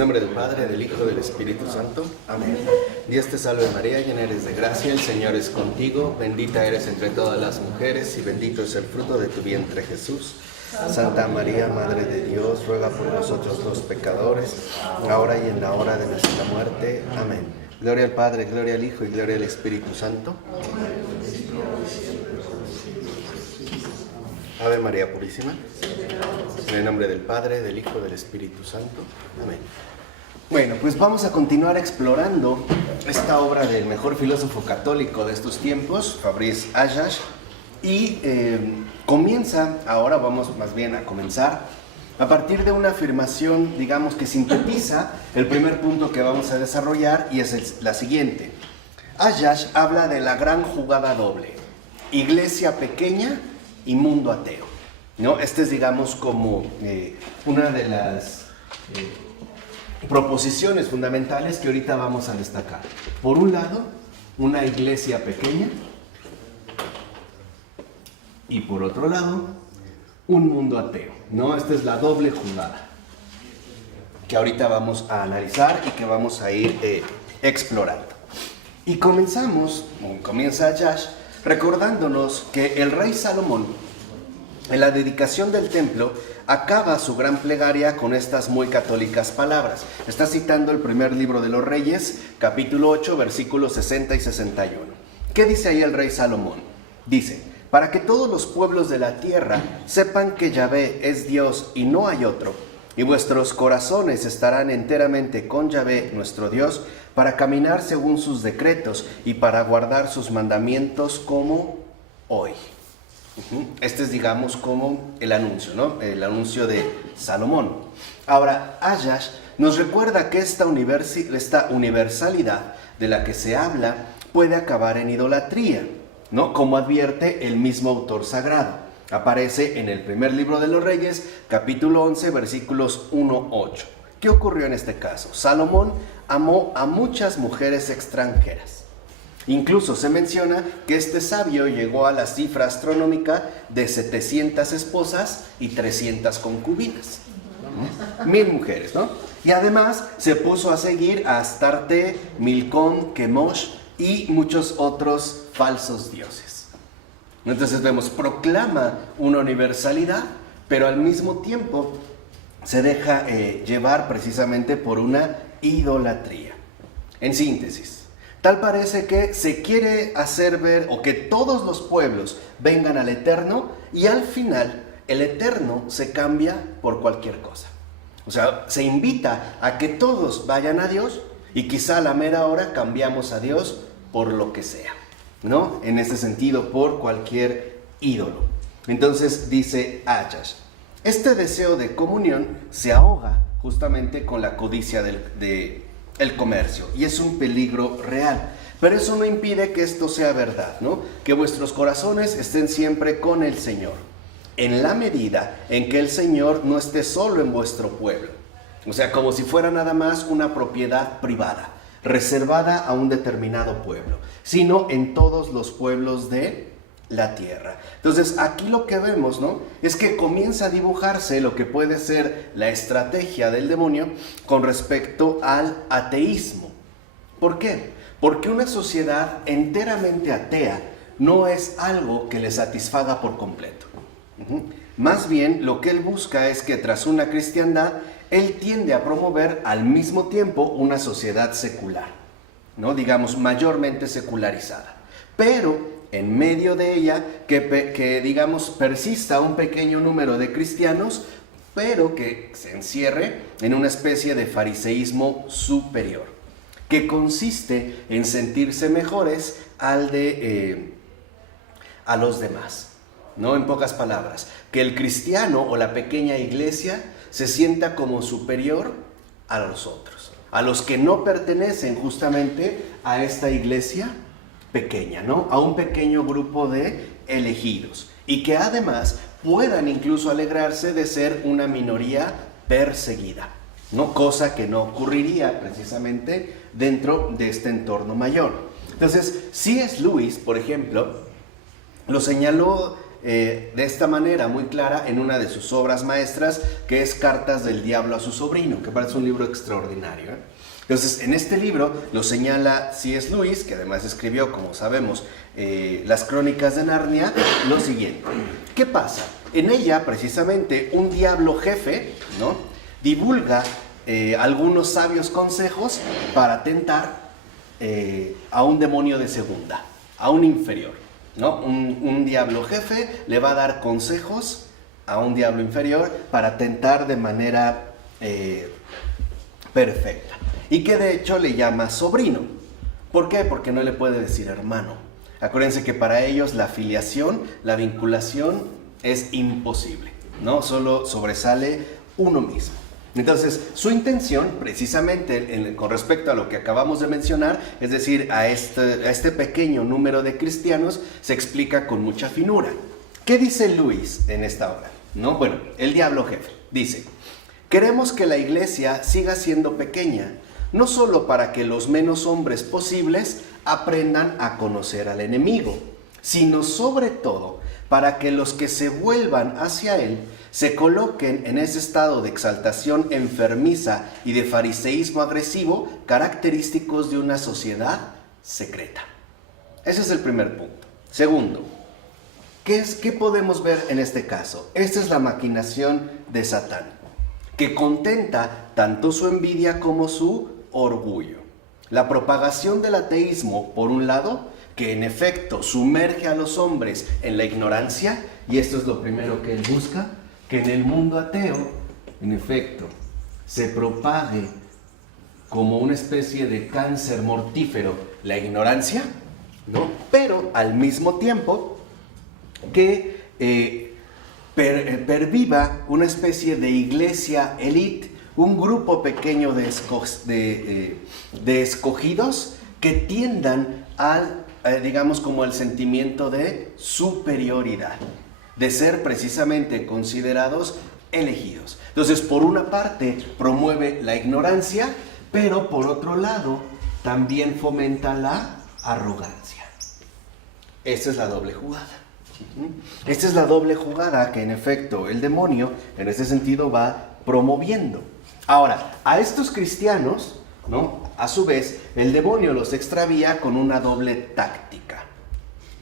nombre del Padre, del Hijo, del Espíritu Santo. Amén. Dios te salve María, llena eres de gracia, el Señor es contigo, bendita eres entre todas las mujeres y bendito es el fruto de tu vientre Jesús. Santa María, Madre de Dios, ruega por nosotros los pecadores, ahora y en la hora de nuestra muerte. Amén. Gloria al Padre, gloria al Hijo y gloria al Espíritu Santo. Ave María Purísima. En el nombre del Padre, del Hijo, del Espíritu Santo. Amén. Bueno, pues vamos a continuar explorando esta obra del mejor filósofo católico de estos tiempos, Fabrice Ajax, y ahora vamos más bien a comenzar a partir de una afirmación, digamos, que sintetiza el primer punto que vamos a desarrollar, y es la siguiente. Ajax habla de la gran jugada doble, iglesia pequeña y mundo ateo, ¿no? Este es, digamos, como una de las proposiciones fundamentales que ahorita vamos a destacar. Por un lado, una iglesia pequeña, y por otro lado, un mundo ateo, ¿no? Esta es la doble jugada que ahorita vamos a analizar y que vamos a ir explorando. Y comienza Ajax recordándonos que el rey Salomón, en la dedicación del templo, acaba su gran plegaria con estas muy católicas palabras. Está citando el primer libro de los Reyes, capítulo 8, versículos 60 y 61. ¿Qué dice ahí el rey Salomón? Dice: para que todos los pueblos de la tierra sepan que Yahvé es Dios y no hay otro, y vuestros corazones estarán enteramente con Yahvé, nuestro Dios, para caminar según sus decretos y para guardar sus mandamientos como hoy. Este es, digamos, como el anuncio, ¿no? El anuncio de Salomón. Ahora, Ajax nos recuerda que esta universalidad de la que se habla puede acabar en idolatría, ¿no? Como advierte el mismo autor sagrado. Aparece en el primer libro de los Reyes, capítulo 11, versículos 1-8. ¿Qué ocurrió en este caso? Salomón amó a muchas mujeres extranjeras. Incluso se menciona que este sabio llegó a la cifra astronómica de 700 esposas y 300 concubinas. 1000 mujeres, ¿no? Y además se puso a seguir a Astarte, Milcón, Kemosh y muchos otros falsos dioses. Entonces vemos, proclama una universalidad, pero al mismo tiempo se deja llevar precisamente por una idolatría. En síntesis, tal parece que se quiere hacer ver o que todos los pueblos vengan al Eterno, y al final el Eterno se cambia por cualquier cosa. O sea, se invita a que todos vayan a Dios, y quizá a la mera hora cambiamos a Dios por lo que sea, ¿no? En este sentido, por cualquier ídolo. Entonces dice Ajax, este deseo de comunión se ahoga justamente con la codicia del comercio, y es un peligro real. Pero eso no impide que esto sea verdad, ¿no? Que vuestros corazones estén siempre con el Señor, en la medida en que el Señor no esté solo en vuestro pueblo. O sea, como si fuera nada más una propiedad privada, reservada a un determinado pueblo, sino en todos los pueblos de la tierra. Entonces, aquí lo que vemos, ¿no?, es que comienza a dibujarse lo que puede ser la estrategia del demonio con respecto al ateísmo. ¿Por qué? Porque una sociedad enteramente atea no es algo que le satisfaga por completo. Más bien, lo que él busca es que tras una cristiandad, él tiende a promover al mismo tiempo una sociedad secular, ¿no? Digamos, mayormente secularizada. Pero en medio de ella, que digamos, persista un pequeño número de cristianos, pero que se encierre en una especie de fariseísmo superior, que consiste en sentirse mejores a los demás, ¿no? En pocas palabras, que el cristiano o la pequeña iglesia se sienta como superior a los otros, a los que no pertenecen justamente a esta iglesia pequeña, ¿no? A un pequeño grupo de elegidos, y que además puedan incluso alegrarse de ser una minoría perseguida, ¿no? Cosa que no ocurriría precisamente dentro de este entorno mayor. Entonces, C.S. Lewis, por ejemplo, lo señaló de esta manera muy clara en una de sus obras maestras, que es Cartas del Diablo a su sobrino, que parece un libro extraordinario, ¿eh? Entonces, en este libro lo señala C.S. Lewis, que además escribió, como sabemos, las Crónicas de Narnia, lo siguiente. ¿Qué pasa? En ella, precisamente, un diablo jefe, ¿no?, divulga algunos sabios consejos para tentar a un demonio de segunda, a un inferior, ¿no? Un diablo jefe le va a dar consejos a un diablo inferior para tentar de manera perfecta. Y que de hecho le llama sobrino. ¿Por qué? Porque no le puede decir hermano. Acuérdense que para ellos la filiación, la vinculación es imposible, ¿no? Solo sobresale uno mismo. Entonces, su intención, precisamente con respecto a lo que acabamos de mencionar, es decir, a este pequeño número de cristianos, se explica con mucha finura. ¿Qué dice Lewis en esta obra? ¿No? Bueno, el diablo jefe dice: queremos que la iglesia siga siendo pequeña, no solo para que los menos hombres posibles aprendan a conocer al enemigo, sino sobre todo para que los que se vuelvan hacia él se coloquen en ese estado de exaltación enfermiza y de fariseísmo agresivo característicos de una sociedad secreta. Ese es el primer punto. Segundo, ¿qué podemos ver en este caso? Esta es la maquinación de Satán, que contenta tanto su envidia como su orgullo. La propagación del ateísmo, por un lado, que en efecto sumerge a los hombres en la ignorancia, y esto es lo primero que él busca, que en el mundo ateo, en efecto, se propague como una especie de cáncer mortífero la ignorancia, ¿no? Pero al mismo tiempo que perviva una especie de iglesia élite, un grupo pequeño de escogidos que tiendan al, digamos, como al sentimiento de superioridad, de ser precisamente considerados elegidos. Entonces, por una parte, promueve la ignorancia, pero por otro lado, también fomenta la arrogancia. Esta es la doble jugada. Esta es la doble jugada que, en efecto, el demonio, en este sentido, va promoviendo. Ahora, a estos cristianos, ¿no?, a su vez, el demonio los extravía con una doble táctica.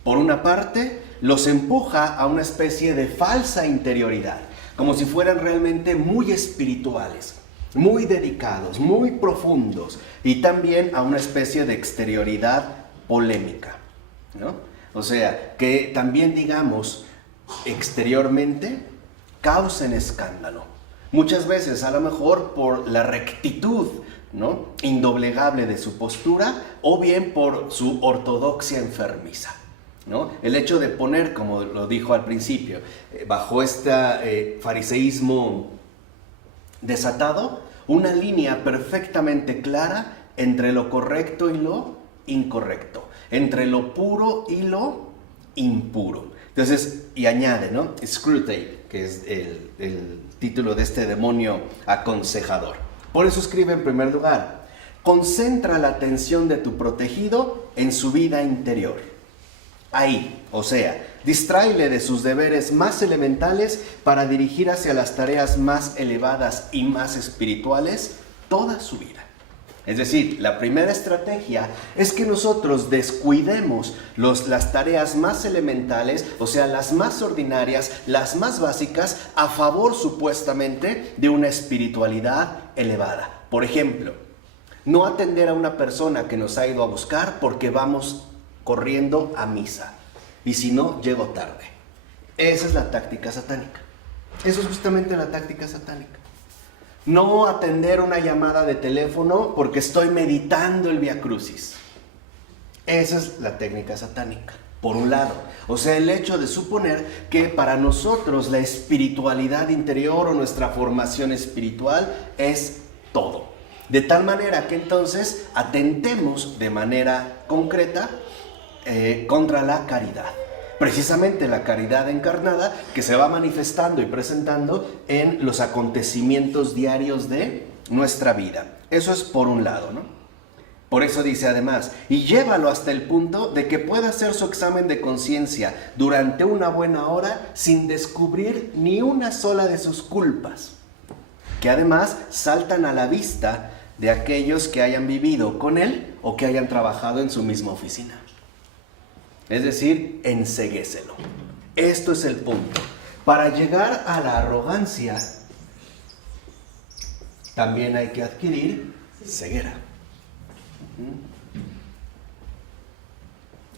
Por una parte, los empuja a una especie de falsa interioridad, como si fueran realmente muy espirituales, muy dedicados, muy profundos, y también a una especie de exterioridad polémica, ¿no? O sea, que también, digamos, exteriormente causen escándalo. Muchas veces, a lo mejor, por la rectitud, ¿no?, indoblegable de su postura, o bien por su ortodoxia enfermiza, ¿no? El hecho de poner, como lo dijo al principio, bajo este fariseísmo desatado, una línea perfectamente clara entre lo correcto y lo incorrecto, entre lo puro y lo impuro. Entonces, y añade, ¿no?, Screwtape, que es el título de este demonio aconsejador. Por eso escribe en primer lugar: concentra la atención de tu protegido en su vida interior. Ahí, o sea, distráele de sus deberes más elementales para dirigir hacia las tareas más elevadas y más espirituales toda su vida. Es decir, la primera estrategia es que nosotros descuidemos las tareas más elementales, o sea, las más ordinarias, las más básicas, a favor supuestamente de una espiritualidad elevada. Por ejemplo, no atender a una persona que nos ha ido a buscar porque vamos corriendo a misa, y si no, llego tarde. Esa es la táctica satánica. Eso es justamente la táctica satánica. No atender una llamada de teléfono porque estoy meditando el Vía Crucis. Esa es la técnica satánica, por un lado. O sea, el hecho de suponer que para nosotros la espiritualidad interior o nuestra formación espiritual es todo. De tal manera que entonces atentemos de manera concreta contra la caridad. Precisamente la caridad encarnada que se va manifestando y presentando en los acontecimientos diarios de nuestra vida. Eso es por un lado, ¿no? Por eso dice además, y llévalo hasta el punto de que pueda hacer su examen de conciencia durante una buena hora sin descubrir ni una sola de sus culpas, que además saltan a la vista de aquellos que hayan vivido con él o que hayan trabajado en su misma oficina. Es decir, enceguéselo. Esto es el punto. Para llegar a la arrogancia, también hay que adquirir ceguera.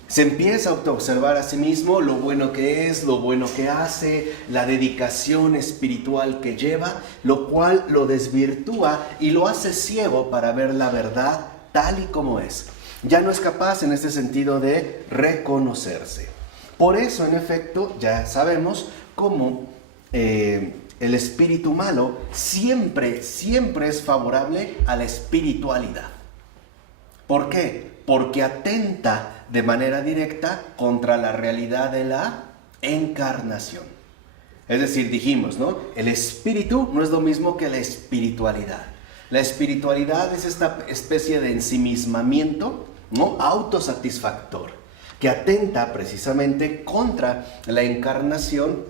Se empieza a autoobservar a sí mismo lo bueno que es, lo bueno que hace, la dedicación espiritual que lleva, lo cual lo desvirtúa y lo hace ciego para ver la verdad tal y como es. Ya no es capaz en este sentido de reconocerse. Por eso, en efecto, ya sabemos cómo el espíritu malo siempre es favorable a la espiritualidad. ¿Por qué? Porque atenta de manera directa contra la realidad de la encarnación. Es decir, dijimos, ¿no? El espíritu no es lo mismo que la espiritualidad. La espiritualidad es esta especie de ensimismamiento, ¿no? Autosatisfactor, que atenta precisamente contra la encarnación,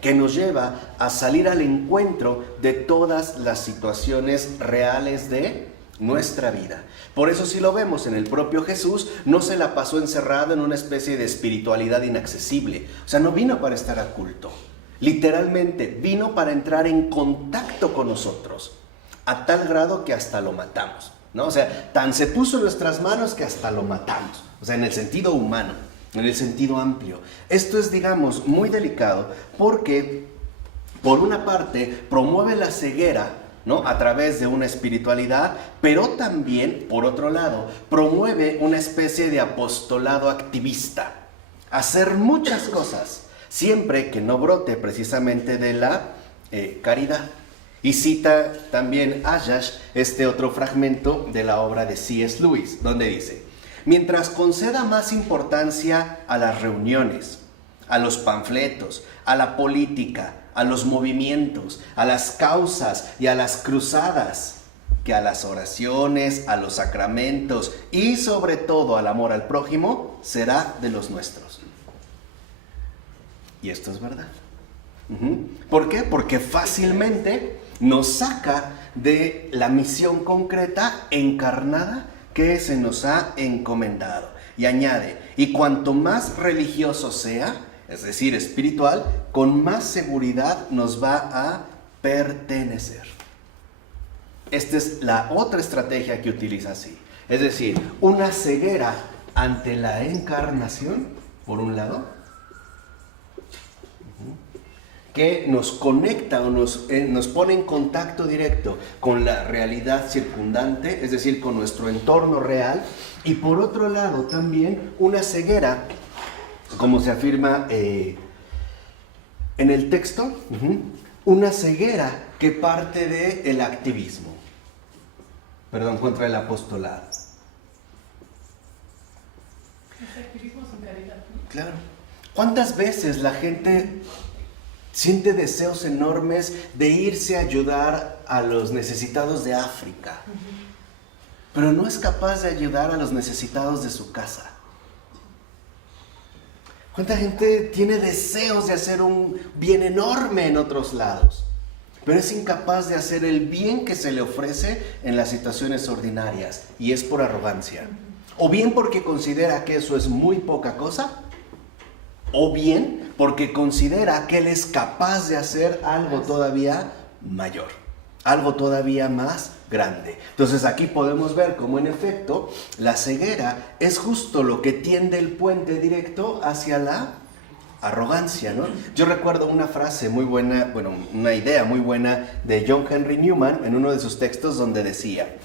que nos lleva a salir al encuentro de todas las situaciones reales de nuestra vida. Por eso, si lo vemos en el propio Jesús, no se la pasó encerrado en una especie de espiritualidad inaccesible. O sea, no vino para estar oculto. Literalmente vino para entrar en contacto con nosotros, a tal grado que hasta lo matamos, ¿no? O sea, tan se puso en nuestras manos que hasta lo matamos. O sea, en el sentido humano, en el sentido amplio. Esto es, digamos, muy delicado porque, por una parte, promueve la ceguera, ¿no? A través de una espiritualidad, pero también, por otro lado, promueve una especie de apostolado activista. Hacer muchas cosas, siempre que no brote precisamente de la caridad. Y cita también Ayash este otro fragmento de la obra de C.S. Lewis, donde dice: mientras conceda más importancia a las reuniones, a los panfletos, a la política, a los movimientos, a las causas y a las cruzadas, que a las oraciones, a los sacramentos y sobre todo al amor al prójimo, será de los nuestros. Y esto es verdad. ¿Por qué? Porque fácilmente nos saca de la misión concreta encarnada que se nos ha encomendado. Y añade, y cuanto más religioso sea, es decir, espiritual, con más seguridad nos va a pertenecer. Esta es la otra estrategia que utiliza así. Es decir, una ceguera ante la encarnación, por un lado, que nos conecta o nos pone en contacto directo con la realidad circundante, es decir, con nuestro entorno real, y por otro lado también una ceguera, como se afirma en el texto, una ceguera que parte del activismo, contra el apostolado. ¿Es activismo sin caridad? Claro. ¿Cuántas veces la gente siente deseos enormes de irse a ayudar a los necesitados de África, pero no es capaz de ayudar a los necesitados de su casa? ¿Cuánta gente tiene deseos de hacer un bien enorme en otros lados, pero es incapaz de hacer el bien que se le ofrece en las situaciones ordinarias? Y es por arrogancia. O bien porque considera que eso es muy poca cosa, o bien porque considera que él es capaz de hacer algo todavía mayor, algo todavía más grande. Entonces aquí podemos ver cómo en efecto la ceguera es justo lo que tiende el puente directo hacia la arrogancia, ¿no? Yo recuerdo una frase muy buena, una idea muy buena de John Henry Newman en uno de sus textos, donde decía: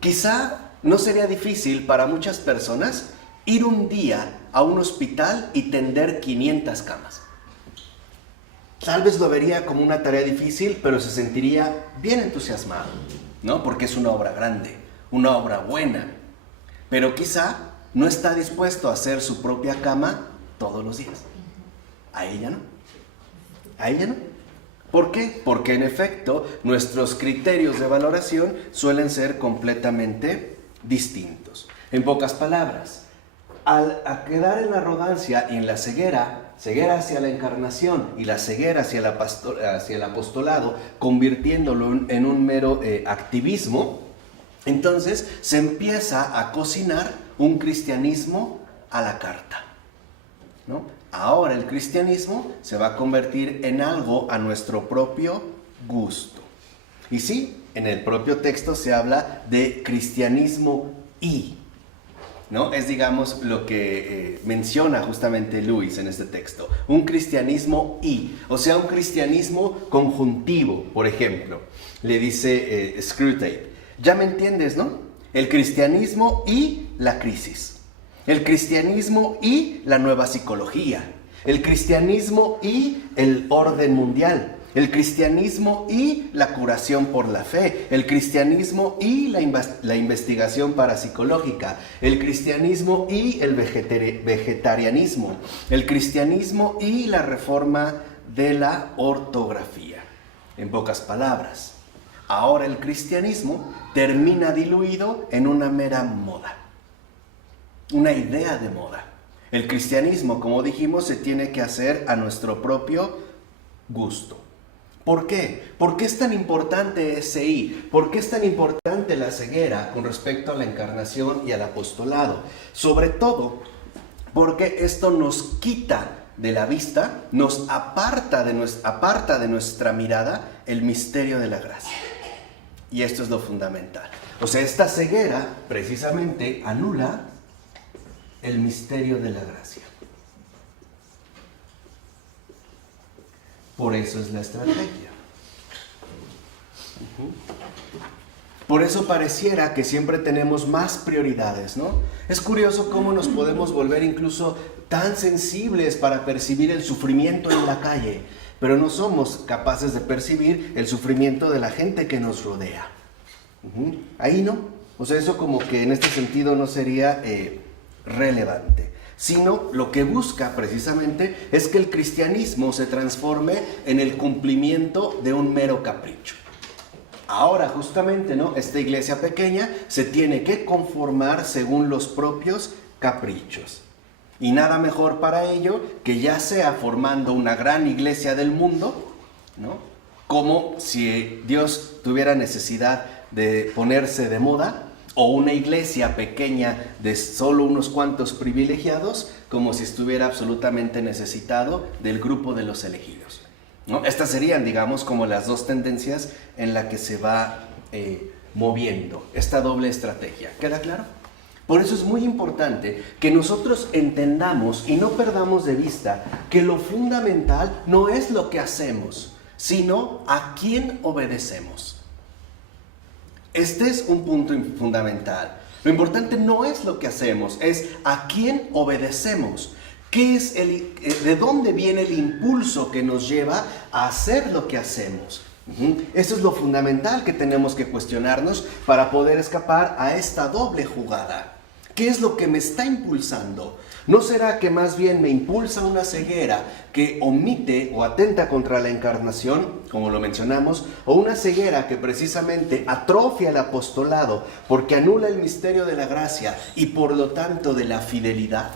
quizá no sería difícil para muchas personas ir un día a un hospital y tender 500 camas. Tal vez lo vería como una tarea difícil, pero se sentiría bien entusiasmado, ¿no? Porque es una obra grande, una obra buena. Pero quizá no está dispuesto a hacer su propia cama todos los días. A ella no. A ella no. ¿Por qué? Porque en efecto nuestros criterios de valoración suelen ser completamente distintos. En pocas palabras, a quedar en la arrogancia y en la ceguera hacia la encarnación y la ceguera hacia el apostolado, convirtiéndolo en un mero activismo, entonces se empieza a cocinar un cristianismo a la carta, ¿no? Ahora el cristianismo se va a convertir en algo a nuestro propio gusto. Y sí, en el propio texto se habla de cristianismo ¿no? Es, digamos, lo que menciona justamente Lewis en este texto. Un cristianismo o sea, un cristianismo conjuntivo, por ejemplo. Le dice Screwtape, ya me entiendes, ¿no? El cristianismo y la crisis. El cristianismo y la nueva psicología. El cristianismo y el orden mundial. El cristianismo y la curación por la fe, el cristianismo y la investigación parapsicológica, el cristianismo y el vegetarianismo, el cristianismo y la reforma de la ortografía. En pocas palabras, ahora el cristianismo termina diluido en una mera moda, una idea de moda. El cristianismo, como dijimos, se tiene que hacer a nuestro propio gusto. ¿Por qué? ¿Por qué es tan importante ese I? ¿Por qué es tan importante la ceguera con respecto a la encarnación y al apostolado? Sobre todo porque esto nos quita de la vista, nos aparta de nuestra mirada el misterio de la gracia. Y esto es lo fundamental. O sea, esta ceguera precisamente anula el misterio de la gracia. Por eso es la estrategia. Por eso pareciera que siempre tenemos más prioridades, ¿no? Es curioso cómo nos podemos volver incluso tan sensibles para percibir el sufrimiento en la calle, pero no somos capaces de percibir el sufrimiento de la gente que nos rodea. Ahí no. O sea, eso como que en este sentido no sería relevante, sino lo que busca precisamente es que el cristianismo se transforme en el cumplimiento de un mero capricho. Ahora justamente, ¿no? Esta iglesia pequeña se tiene que conformar según los propios caprichos. Y nada mejor para ello que ya sea formando una gran iglesia del mundo, ¿no? Como si Dios tuviera necesidad de ponerse de moda, o una iglesia pequeña de solo unos cuantos privilegiados, como si estuviera absolutamente necesitado del grupo de los elegidos, ¿no? Estas serían, digamos, como las dos tendencias en las que se va moviendo esta doble estrategia. ¿Queda claro? Por eso es muy importante que nosotros entendamos y no perdamos de vista que lo fundamental no es lo que hacemos, sino a quién obedecemos. Este es un punto fundamental. Lo importante no es lo que hacemos, es a quién obedecemos. ¿De dónde viene el impulso que nos lleva a hacer lo que hacemos? Eso es lo fundamental que tenemos que cuestionarnos para poder escapar a esta doble jugada. ¿Qué es lo que me está impulsando? ¿No será que más bien me impulsa una ceguera que omite o atenta contra la encarnación, como lo mencionamos, o una ceguera que precisamente atrofia el apostolado porque anula el misterio de la gracia y por lo tanto de la fidelidad?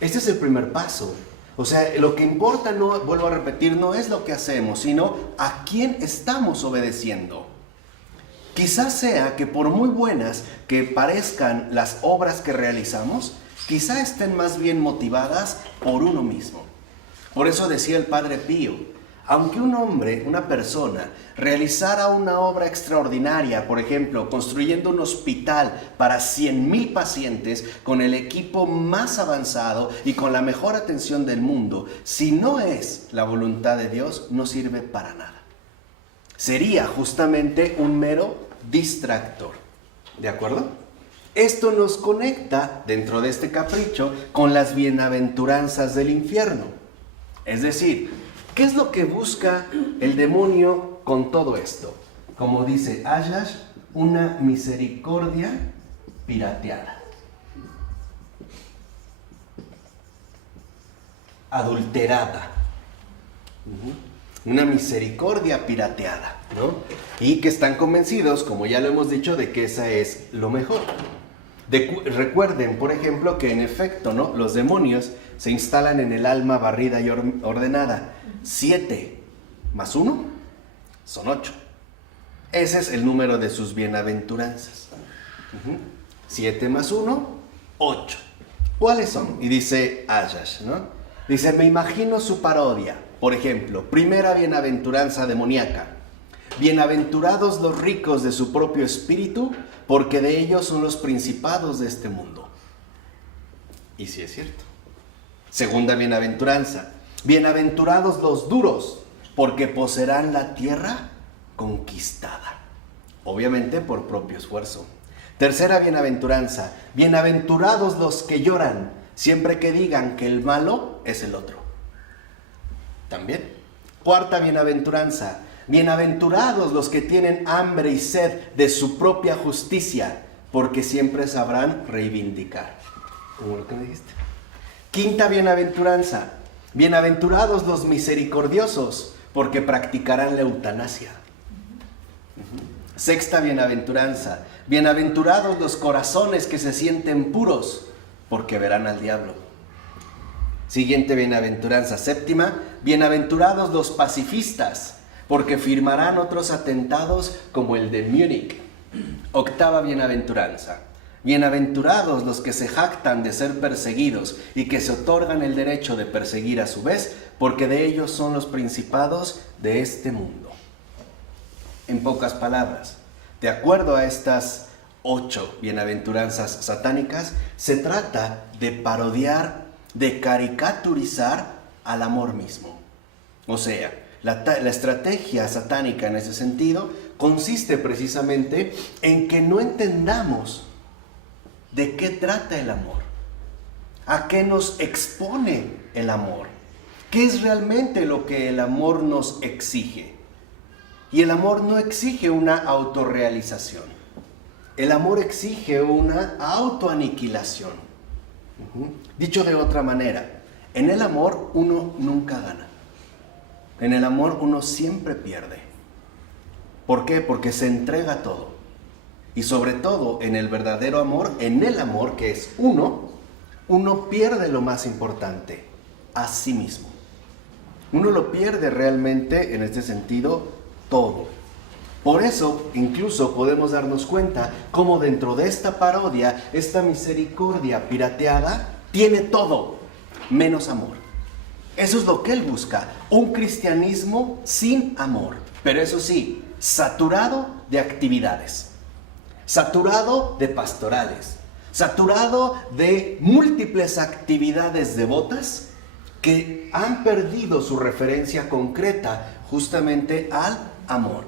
Este es el primer paso. O sea, lo que importa, no, vuelvo a repetir, no es lo que hacemos, sino a quién estamos obedeciendo. Quizás sea que por muy buenas que parezcan las obras que realizamos, quizá estén más bien motivadas por uno mismo. Por eso decía el Padre Pío, aunque un hombre, una persona, realizara una obra extraordinaria, por ejemplo, construyendo un hospital para 100,000 pacientes con el equipo más avanzado y con la mejor atención del mundo, si no es la voluntad de Dios, no sirve para nada. Sería justamente un mero distractor. ¿De acuerdo? Esto nos conecta, dentro de este capricho, con las bienaventuranzas del infierno. Es decir, ¿qué es lo que busca el demonio con todo esto? Como dice Ayash, una misericordia pirateada, adulterada. una misericordia pirateada, ¿no? Y que están convencidos, como ya lo hemos dicho, de que esa es lo mejor. Recuerden, por ejemplo, que en efecto, ¿no?, los demonios se instalan en el alma barrida y ordenada. 7 más 1 son 8. Ese es el número de sus bienaventuranzas. 7 más 1, 8. ¿Cuáles son? Y dice Ayash, ¿no? Dice, me imagino su parodia. Por ejemplo, primera bienaventuranza demoníaca. Bienaventurados los ricos de su propio espíritu, porque de ellos son los principados de este mundo. Y sí es cierto. Segunda bienaventuranza. Bienaventurados los duros, porque poseerán la tierra conquistada. Obviamente por propio esfuerzo. Tercera bienaventuranza. Bienaventurados los que lloran, siempre que digan que el malo es el otro. También. Cuarta bienaventuranza. Bienaventurados los que tienen hambre y sed de su propia justicia, porque siempre sabrán reivindicar. Como lo que me dijiste. Quinta bienaventuranza. Bienaventurados los misericordiosos, porque practicarán la eutanasia. Sexta bienaventuranza. Bienaventurados los corazones que se sienten puros, porque verán al diablo. Siguiente bienaventuranza. Séptima. Bienaventurados los pacifistas, porque firmarán otros atentados como el de Múnich. Octava bienaventuranza. Bienaventurados los que se jactan de ser perseguidos y que se otorgan el derecho de perseguir a su vez, porque de ellos son los principados de este mundo. En pocas palabras, de acuerdo a estas 8 bienaventuranzas satánicas, se trata de parodiar, de caricaturizar al amor mismo. O sea, la estrategia satánica en ese sentido consiste precisamente en que no entendamos de qué trata el amor, a qué nos expone el amor, qué es realmente lo que el amor nos exige. Y el amor no exige una autorrealización, el amor exige una autoaniquilación. Dicho de otra manera, en el amor uno nunca gana. En el amor uno siempre pierde. ¿Por qué? Porque se entrega todo. Y sobre todo en el verdadero amor, en el amor que es uno pierde lo más importante, a sí mismo. Uno lo pierde realmente en este sentido todo. Por eso incluso podemos darnos cuenta cómo dentro de esta parodia, esta misericordia pirateada tiene todo menos amor. Eso es lo que él busca, un cristianismo sin amor, pero eso sí, saturado de actividades, saturado de pastorales, saturado de múltiples actividades devotas que han perdido su referencia concreta justamente al amor,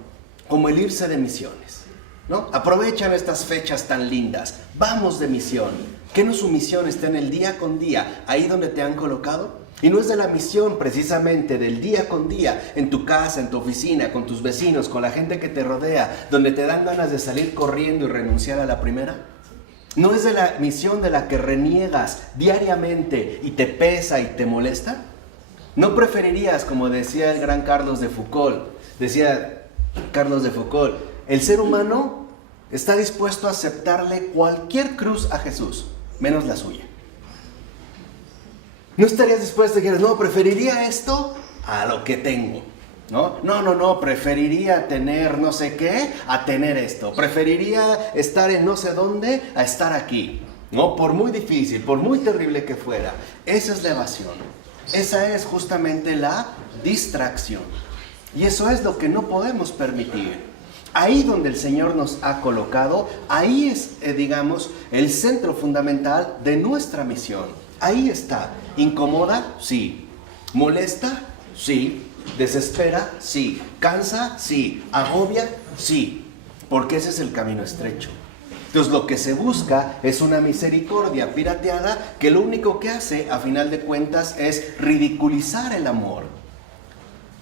como el irse de misiones, ¿no? Aprovechan estas fechas tan lindas, vamos de misión. ¿Qué no su misión está en el día con día, ahí donde te han colocado? Y no es de la misión precisamente del día con día, en tu casa, en tu oficina, con tus vecinos, con la gente que te rodea, donde te dan ganas de salir corriendo y renunciar a la primera. ¿No es de la misión de la que reniegas diariamente y te pesa y te molesta? ¿No preferirías, como decía el gran Carlos de Foucault, el ser humano está dispuesto a aceptarle cualquier cruz a Jesús, menos la suya? ¿No estarías dispuesto a decir, no, preferiría esto a lo que tengo? No, preferiría tener no sé qué a tener esto. Preferiría estar en no sé dónde a estar aquí. ¿No? Por muy difícil, por muy terrible que fuera. Esa es la evasión. Esa es justamente la distracción. Y eso es lo que no podemos permitir. Ahí donde el Señor nos ha colocado, ahí es, digamos, el centro fundamental de nuestra misión. Ahí está. ¿Incomoda? Sí. ¿Molesta? Sí. ¿Desespera? Sí. ¿Cansa? Sí. ¿Agobia? Sí. Porque ese es el camino estrecho. Entonces lo que se busca es una misericordia pirateada que lo único que hace, a final de cuentas, es ridiculizar el amor.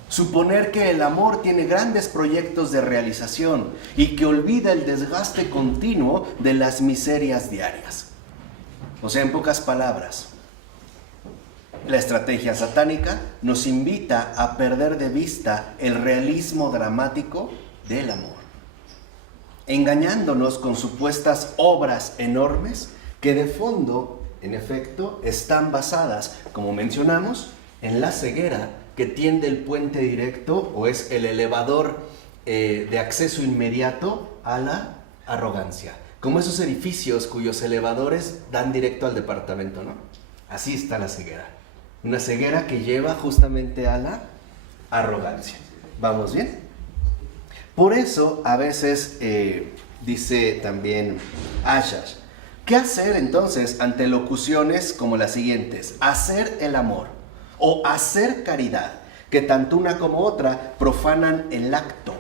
Suponer que el amor tiene grandes proyectos de realización y que olvida el desgaste continuo de las miserias diarias. O sea, en pocas palabras, La estrategia satánica nos invita a perder de vista el realismo dramático del amor, engañándonos con supuestas obras enormes que de fondo, en efecto, están basadas, como mencionamos, en la ceguera que tiende el puente directo o es el elevador de acceso inmediato a la arrogancia. Como esos edificios cuyos elevadores dan directo al departamento, ¿no? Así está la ceguera. Una ceguera que lleva justamente a la arrogancia. ¿Vamos bien? Por eso a veces dice también Asher, ¿qué hacer entonces ante locuciones como las siguientes? Hacer el amor o hacer caridad, que tanto una como otra profanan el acto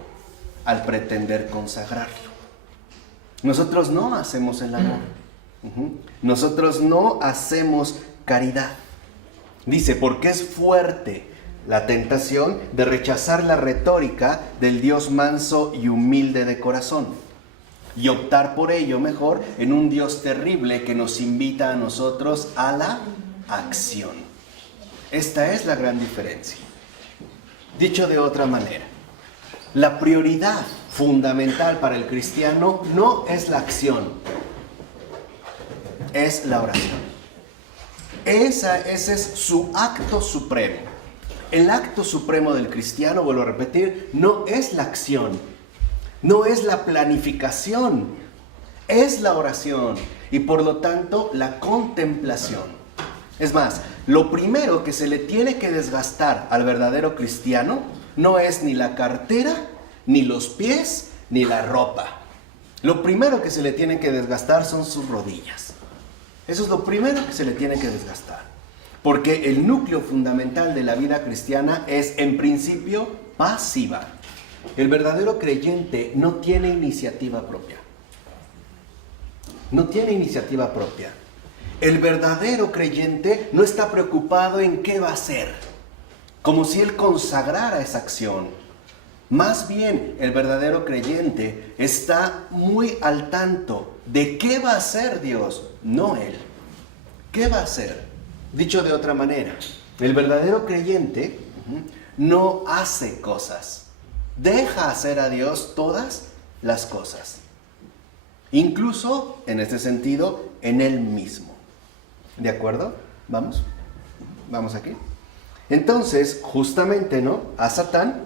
al pretender consagrarlo. Nosotros no hacemos el amor. Nosotros no hacemos caridad. Dice, porque es fuerte la tentación de rechazar la retórica del Dios manso y humilde de corazón y optar por ello mejor en un Dios terrible que nos invita a nosotros a la acción. Esta es la gran diferencia. Dicho de otra manera, la prioridad fundamental para el cristiano no es la acción, es la oración. Ese es su acto supremo. El acto supremo del cristiano, vuelvo a repetir, no es la acción, no es la planificación, es la oración y por lo tanto la contemplación. Es más, lo primero que se le tiene que desgastar al verdadero cristiano no es ni la cartera, ni los pies, ni la ropa. Lo primero que se le tiene que desgastar son sus rodillas. Eso es lo primero que se le tiene que desgastar. Porque el núcleo fundamental de la vida cristiana es, en principio, pasiva. El verdadero creyente no tiene iniciativa propia. No tiene iniciativa propia. El verdadero creyente no está preocupado en qué va a hacer, como si él consagrara esa acción. Más bien, el verdadero creyente está muy al tanto de qué va a hacer Dios, no él. ¿Qué va a hacer? Dicho de otra manera, el verdadero creyente no hace cosas, deja hacer a Dios todas las cosas. Incluso, en este sentido, en él mismo. ¿De acuerdo? ¿Vamos? ¿Vamos aquí? Entonces, justamente, ¿no? A Satán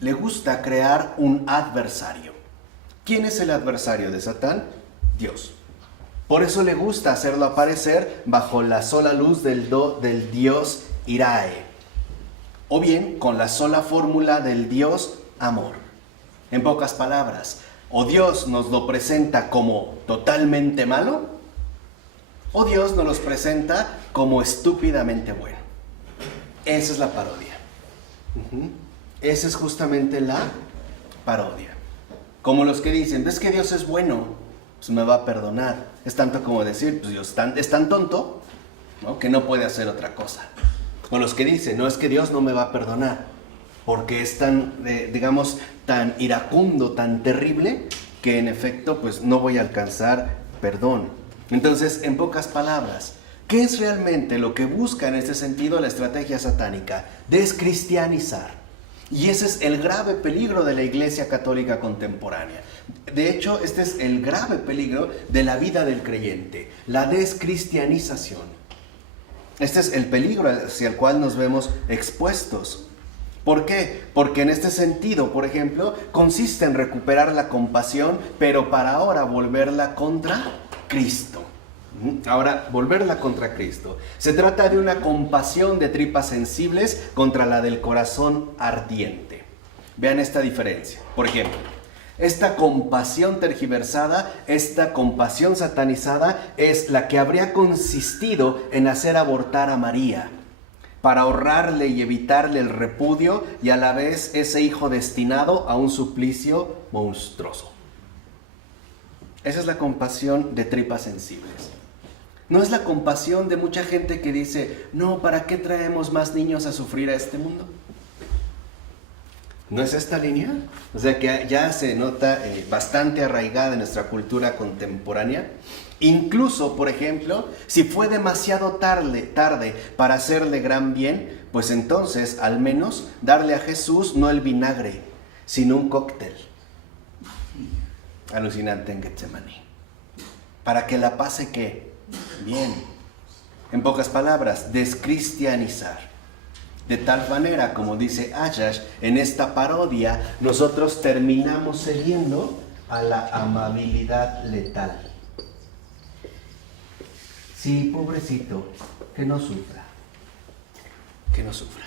le gusta crear un adversario. ¿Quién es el adversario de Satán? Dios. Por eso le gusta hacerlo aparecer bajo la sola luz del Dios Irae. O bien con la sola fórmula del Dios Amor. En pocas palabras, o Dios nos lo presenta como totalmente malo, o Dios nos los presenta como estúpidamente bueno. Esa es la parodia. Esa es justamente la parodia. Como los que dicen, ¿ves que Dios es bueno? Pues me va a perdonar. Es tanto como decir, pues Dios es tan tonto, ¿no?, que no puede hacer otra cosa. O los que dicen, no, es que Dios no me va a perdonar, porque es tan, digamos, tan iracundo, tan terrible, que en efecto, pues no voy a alcanzar perdón. Entonces, en pocas palabras, ¿qué es realmente lo que busca en este sentido la estrategia satánica? Descristianizar. Y ese es el grave peligro de la Iglesia Católica contemporánea. De hecho, este es el grave peligro de la vida del creyente, la descristianización. Este es el peligro hacia el cual nos vemos expuestos. ¿Por qué? Porque en este sentido, por ejemplo, consiste en recuperar la compasión, pero para ahora volverla contra Cristo. Ahora, volverla contra Cristo. Se trata de una compasión de tripas sensibles contra la del corazón ardiente. Vean esta diferencia. Por ejemplo, esta compasión tergiversada, esta compasión satanizada es la que habría consistido en hacer abortar a María para ahorrarle y evitarle el repudio y a la vez ese hijo destinado a un suplicio monstruoso. Esa es la compasión de tripas sensibles. No es la compasión de mucha gente que dice, no, ¿para qué traemos más niños a sufrir a este mundo? ¿No es esta línea? O sea que ya se nota bastante arraigada en nuestra cultura contemporánea. Incluso, por ejemplo, si fue demasiado tarde para hacerle gran bien, pues entonces al menos darle a Jesús no el vinagre, sino un cóctel alucinante en Getsemaní. Para que la pase, ¿qué? Bien. En pocas palabras, descristianizar. De tal manera, como dice Ayash, en esta parodia nosotros terminamos cediendo a la amabilidad letal. Sí, pobrecito, que no sufra. Que no sufra.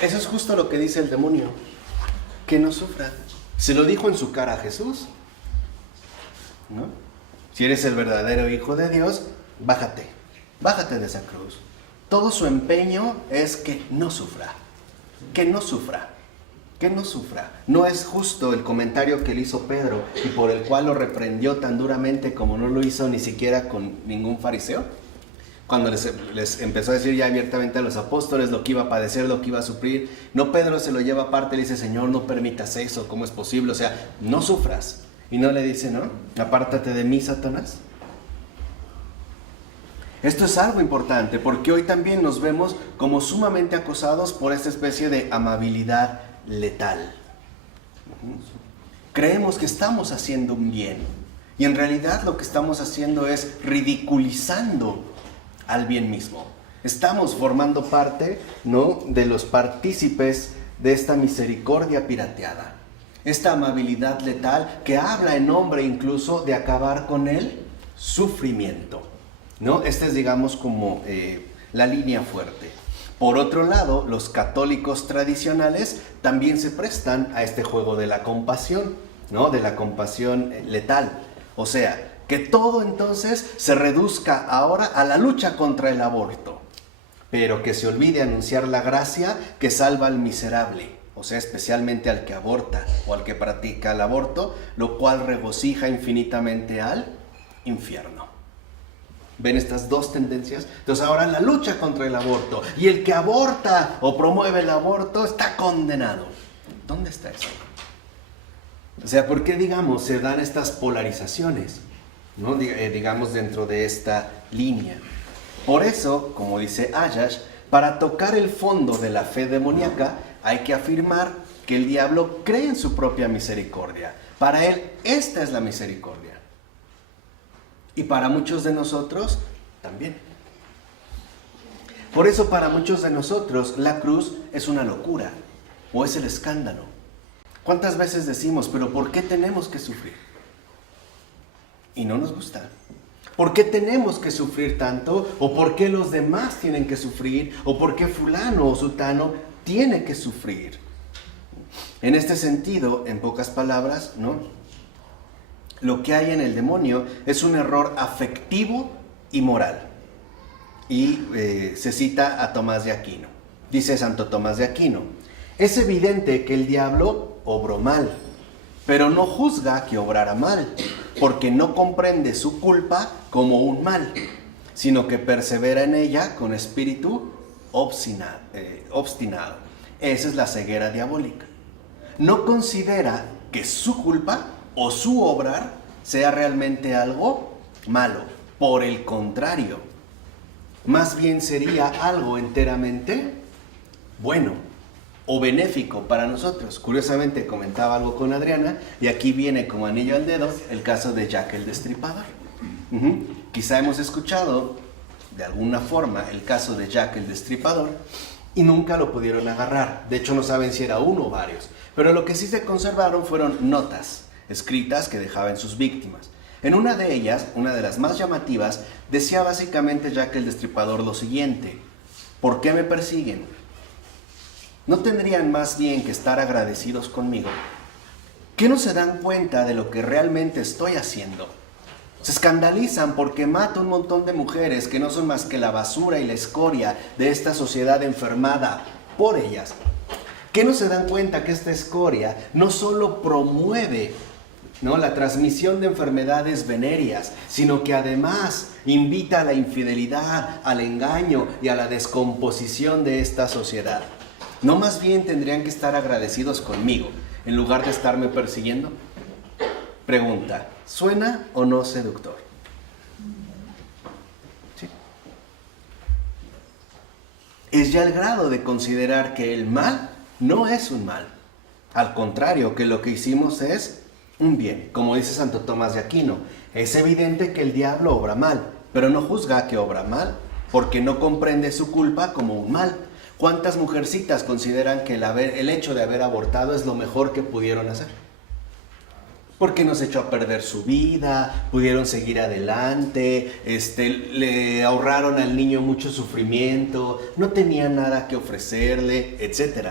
Eso es justo lo que dice el demonio. Que no sufra. Se lo dijo en su cara a Jesús, ¿no? Si eres el verdadero Hijo de Dios, bájate de esa cruz. Todo su empeño es que no sufra, que no sufra, que no sufra. No es justo el comentario que le hizo Pedro y por el cual lo reprendió tan duramente como no lo hizo ni siquiera con ningún fariseo. Cuando les empezó a decir ya abiertamente a los apóstoles lo que iba a padecer, lo que iba a sufrir. No, Pedro se lo lleva aparte y le dice, Señor, no permitas eso, ¿cómo es posible? O sea, no sufras. Y no le dice, ¿no? Apártate de mí, Satanás. Esto es algo importante porque hoy también nos vemos como sumamente acosados por esta especie de amabilidad letal. Creemos que estamos haciendo un bien y en realidad lo que estamos haciendo es ridiculizando al bien mismo. Estamos formando parte, ¿no?, de los partícipes de esta misericordia pirateada. Esta amabilidad letal que habla en nombre incluso de acabar con el sufrimiento, ¿no? Esta es, digamos, como la línea fuerte. Por otro lado, los católicos tradicionales también se prestan a este juego de la compasión, ¿no? De la compasión letal. O sea, que todo entonces se reduzca ahora a la lucha contra el aborto, pero que se olvide anunciar la gracia que salva al miserable, o sea, especialmente al que aborta o al que practica el aborto, lo cual regocija infinitamente al infierno. ¿Ven estas dos tendencias? Entonces ahora la lucha contra el aborto y el que aborta o promueve el aborto está condenado. ¿Dónde está eso? O sea, ¿por qué, digamos, se dan estas polarizaciones, ¿no? Digamos, dentro de esta línea? Por eso, como dice Ayash, para tocar el fondo de la fe demoníaca hay que afirmar que el diablo cree en su propia misericordia. Para él, esta es la misericordia. Y para muchos de nosotros, también. Por eso, para muchos de nosotros, la cruz es una locura o es el escándalo. ¿Cuántas veces decimos, pero ¿por qué tenemos que sufrir? Y no nos gusta. ¿Por qué tenemos que sufrir tanto? ¿O por qué los demás tienen que sufrir? ¿O por qué fulano o sutano tiene que sufrir? En este sentido, en pocas palabras, ¿no?, lo que hay en el demonio es un error afectivo y moral. Y se cita a Tomás de Aquino. Dice Santo Tomás de Aquino: es evidente que el diablo obró mal, pero no juzga que obrara mal, porque no comprende su culpa como un mal, sino que persevera en ella con espíritu obstinado. Esa es la ceguera diabólica. No considera que su culpa o su obrar sea realmente algo malo. Por el contrario, más bien sería algo enteramente bueno o benéfico para nosotros. Curiosamente comentaba algo con Adriana y aquí viene como anillo al dedo el caso de Jack el Destripador. Quizá hemos escuchado de alguna forma el caso de Jack el Destripador y nunca lo pudieron agarrar. De hecho no saben si era uno o varios, pero lo que sí se conservaron fueron notas escritas que dejaba en sus víctimas. En una de ellas, una de las más llamativas, decía básicamente Jack el Destripador lo siguiente: ¿por qué me persiguen? ¿No tendrían más bien que estar agradecidos conmigo? ¿Qué no se dan cuenta de lo que realmente estoy haciendo? Se escandalizan porque mato un montón de mujeres que no son más que la basura y la escoria de esta sociedad enfermada por ellas. ¿Qué no se dan cuenta que esta escoria no solo promueve, ¿no?, la transmisión de enfermedades venéreas, sino que además invita a la infidelidad, al engaño y a la descomposición de esta sociedad? ¿No más bien tendrían que estar agradecidos conmigo en lugar de estarme persiguiendo? Pregunta, ¿suena o no seductor? ¿Sí? Es ya el grado de considerar que el mal no es un mal. Al contrario, que lo que hicimos es un bien. Como dice Santo Tomás de Aquino, es evidente que el diablo obra mal, pero no juzga que obra mal, porque no comprende su culpa como un mal. ¿Cuántas mujercitas consideran que el hecho de haber abortado es lo mejor que pudieron hacer? Porque nos echó a perder su vida, pudieron seguir adelante, le ahorraron al niño mucho sufrimiento, no tenían nada que ofrecerle, etc.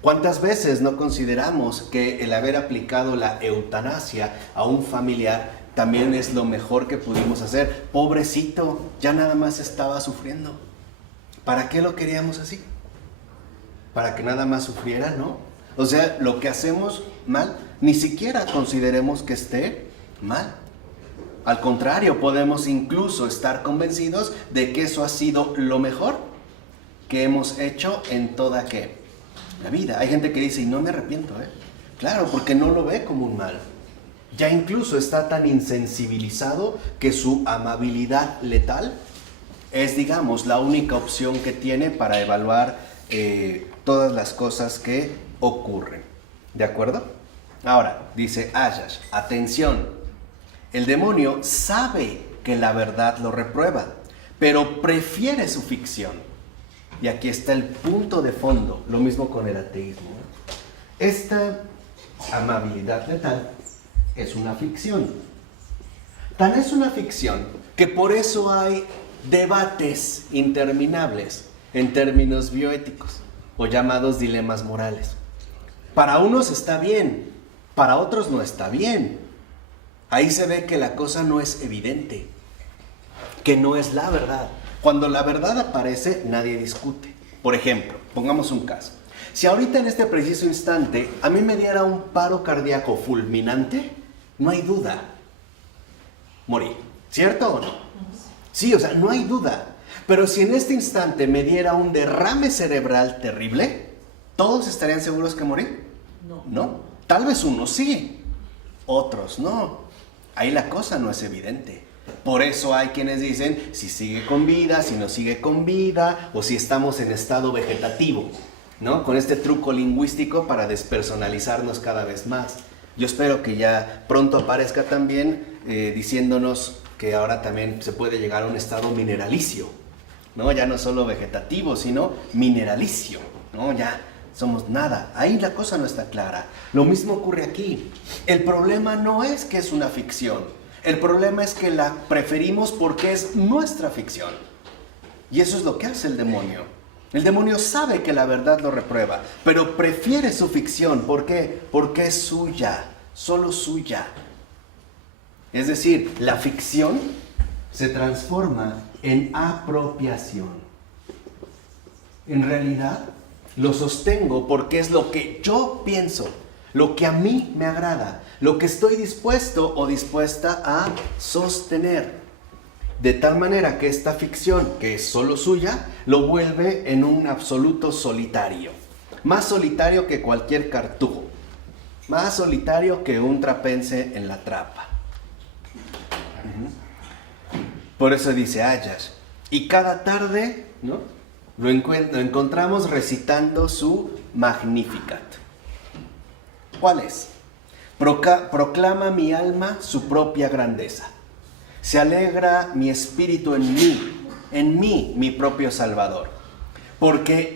¿Cuántas veces no consideramos que el haber aplicado la eutanasia a un familiar también es lo mejor que pudimos hacer? Pobrecito, ya nada más estaba sufriendo. ¿Para qué lo queríamos así? ¿Para que nada más sufriera? No. O sea, lo que hacemos mal, ni siquiera consideremos que esté mal. Al contrario, podemos incluso estar convencidos de que eso ha sido lo mejor que hemos hecho en toda la vida. Hay gente que dice, y no me arrepiento, Claro, porque no lo ve como un mal. Ya incluso está tan insensibilizado que su amabilidad letal es, digamos, la única opción que tiene para evaluar todas las cosas que ocurren. ¿De acuerdo? Ahora, dice Ayash, atención, el demonio sabe que la verdad lo reprueba, pero prefiere su ficción. Y aquí está el punto de fondo, lo mismo con el ateísmo. Esta amabilidad letal es una ficción. Tan es una ficción que por eso hay debates interminables en términos bioéticos o llamados dilemas morales. Para unos está bien, para otros no está bien. Ahí se ve que la cosa no es evidente, que no es la verdad. Cuando la verdad aparece, nadie discute. Por ejemplo, pongamos un caso. Si ahorita en este preciso instante a mí me diera un paro cardíaco fulminante, no hay duda, morí. ¿Cierto o no? Sí, o sea, no hay duda. Pero si en este instante me diera un derrame cerebral terrible, ¿todos estarían seguros que morí? No. Tal vez unos sí, otros no. Ahí la cosa no es evidente. Por eso hay quienes dicen si sigue con vida, si no sigue con vida, o si estamos en estado vegetativo, ¿no? Con este truco lingüístico para despersonalizarnos cada vez más. Yo espero que ya pronto aparezca también diciéndonos que ahora también se puede llegar a un estado mineralicio, ¿no? Ya no solo vegetativo, sino mineralicio, ¿no? Ya somos nada. Ahí la cosa no está clara. Lo mismo ocurre aquí. El problema no es que es una ficción. El problema es que la preferimos porque es nuestra ficción. Y eso es lo que hace el demonio. El demonio sabe que la verdad lo reprueba, pero prefiere su ficción. ¿Por qué? Porque es suya, solo suya. Es decir, la ficción se transforma en apropiación. En realidad, lo sostengo porque es lo que yo pienso, lo que a mí me agrada, lo que estoy dispuesto o dispuesta a sostener. De tal manera que esta ficción, que es solo suya, lo vuelve en un absoluto solitario. Más solitario que cualquier cartujo. Más solitario que un trapense en la trapa. Por eso dice Ayash. Y cada tarde, ¿no?, lo encontramos recitando su Magnificat. ¿Cuál es? Proclama mi alma su propia grandeza. Se alegra mi espíritu en mí, mi propio Salvador. Porque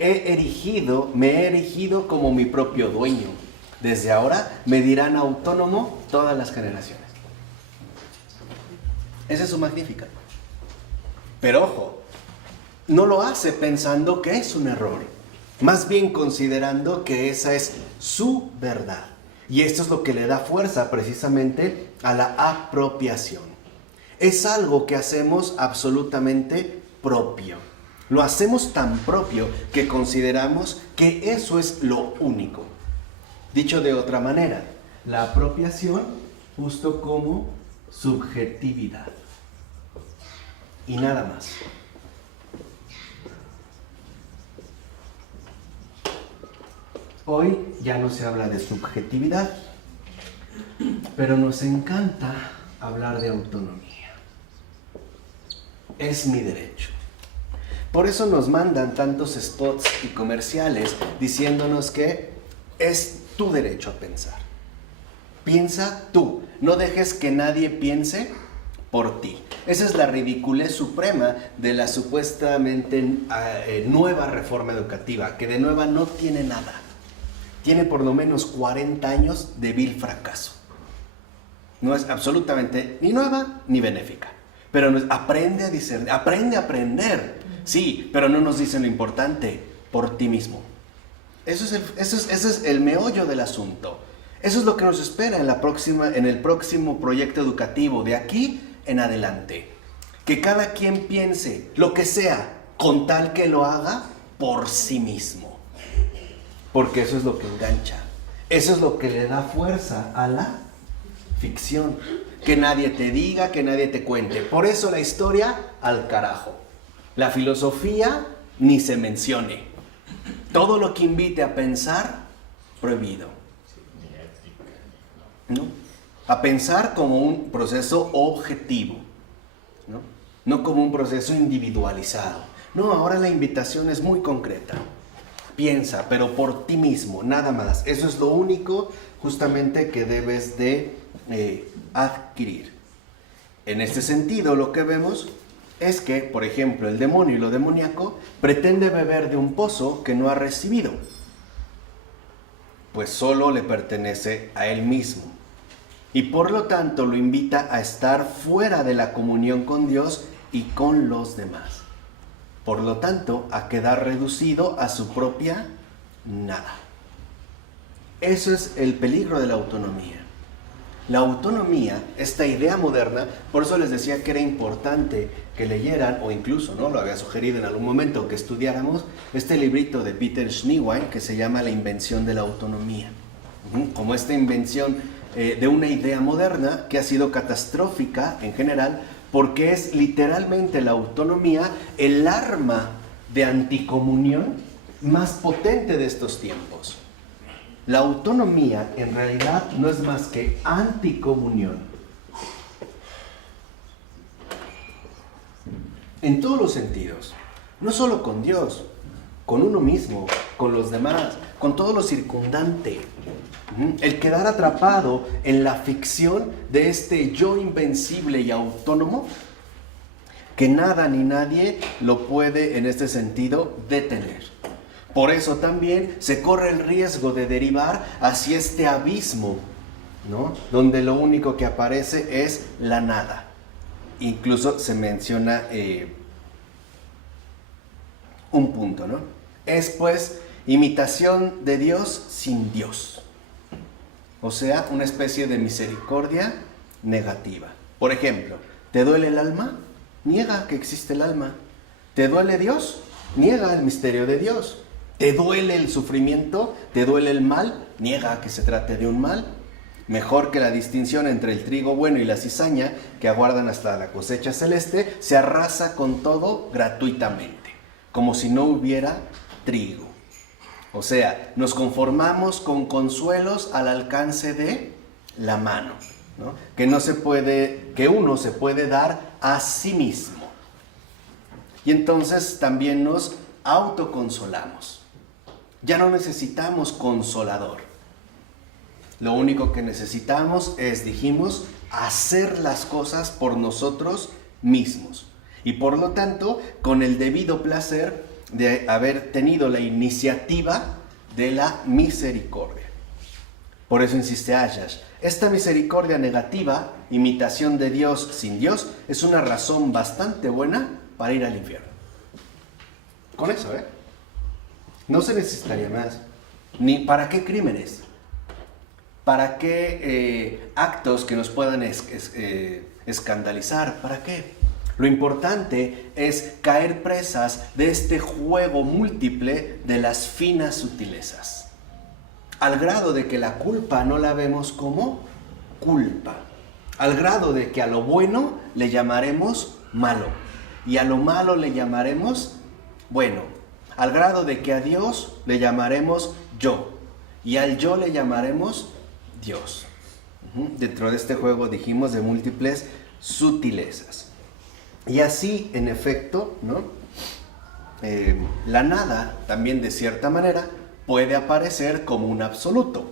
me he erigido como mi propio dueño. Desde ahora me dirán autónomo todas las generaciones. Ese es su Magnificat. Pero ojo, no lo hace pensando que es un error, más bien considerando que esa es su verdad. Y esto es lo que le da fuerza precisamente a la apropiación. Es algo que hacemos absolutamente propio. Lo hacemos tan propio que consideramos que eso es lo único. Dicho de otra manera, la apropiación justo como subjetividad. Y nada más. Hoy ya no se habla de subjetividad, pero nos encanta hablar de autonomía. Es mi derecho. Por eso nos mandan tantos spots y comerciales diciéndonos que es tu derecho a pensar. Piensa tú, no dejes que nadie piense por ti. Esa es la ridiculez suprema de la supuestamente nueva reforma educativa, que de nueva no tiene nada. Tiene por lo menos 40 años de vil fracaso. No es absolutamente ni nueva ni benéfica. Pero aprende a discernir, aprende a aprender. Sí, pero no nos dicen lo importante, por ti mismo. Ese es el meollo del asunto. Eso es lo que nos espera en el próximo proyecto educativo, de aquí en adelante. Que cada quien piense lo que sea, con tal que lo haga por sí mismo. Porque eso es lo que engancha. Eso es lo que le da fuerza a la ficción. Que nadie te diga, que nadie te cuente. Por eso la historia al carajo. La filosofía ni se mencione. Todo lo que invite a pensar, prohibido. ¿No? A pensar como un proceso objetivo, no como un proceso individualizado. No, ahora la invitación es muy concreta. Piensa, pero por ti mismo, nada más. Eso es lo único justamente que debes de adquirir. En este sentido, lo que vemos es que, por ejemplo, el demonio y lo demoníaco pretende beber de un pozo que no ha recibido, pues solo le pertenece a él mismo. Y por lo tanto lo invita a estar fuera de la comunión con Dios y con los demás. Por lo tanto, a quedar reducido a su propia nada. Eso es el peligro de la autonomía. La autonomía, esta idea moderna, por eso les decía que era importante que leyeran, o incluso no lo había sugerido en algún momento que estudiáramos, este librito de Peter Schneewine que se llama La invención de la autonomía. Como esta invención de una idea moderna que ha sido catastrófica en general, porque es literalmente la autonomía el arma de anticomunión más potente de estos tiempos. La autonomía en realidad no es más que anticomunión. En todos los sentidos, no solo con Dios, con uno mismo, con los demás, con todo lo circundante. El quedar atrapado en la ficción de este yo invencible y autónomo, que nada ni nadie lo puede en este sentido detener. Por eso también se corre el riesgo de derivar hacia este abismo, ¿no? Donde lo único que aparece es la nada. Incluso se menciona un punto, ¿no? Es pues imitación de Dios sin Dios. O sea, una especie de misericordia negativa. Por ejemplo, ¿te duele el alma? Niega que existe el alma. ¿Te duele Dios? Niega el misterio de Dios. ¿Te duele el sufrimiento? ¿Te duele el mal? Niega que se trate de un mal. Mejor que la distinción entre el trigo bueno y la cizaña, que aguardan hasta la cosecha celeste, se arrasa con todo gratuitamente, como si no hubiera trigo. O sea, nos conformamos con consuelos al alcance de la mano, ¿no? Que uno se puede dar a sí mismo. Y entonces también nos autoconsolamos. Ya no necesitamos consolador. Lo único que necesitamos es, dijimos, hacer las cosas por nosotros mismos. Y por lo tanto, con el debido placer de haber tenido la iniciativa de la misericordia. Por eso insiste Ayash, esta misericordia negativa, imitación de Dios sin Dios, es una razón bastante buena para ir al infierno. Con eso, no se necesitaría más. Ni para qué crímenes, para qué actos que nos puedan escandalizar, ¿para qué? Lo importante es caer presas de este juego múltiple de las finas sutilezas, al grado de que la culpa no la vemos como culpa, al grado de que a lo bueno le llamaremos malo y a lo malo le llamaremos bueno, al grado de que a Dios le llamaremos yo y al yo le llamaremos Dios. Dentro de este juego dijimos de múltiples sutilezas. Y así, en efecto, ¿no? La nada también de cierta manera puede aparecer como un absoluto.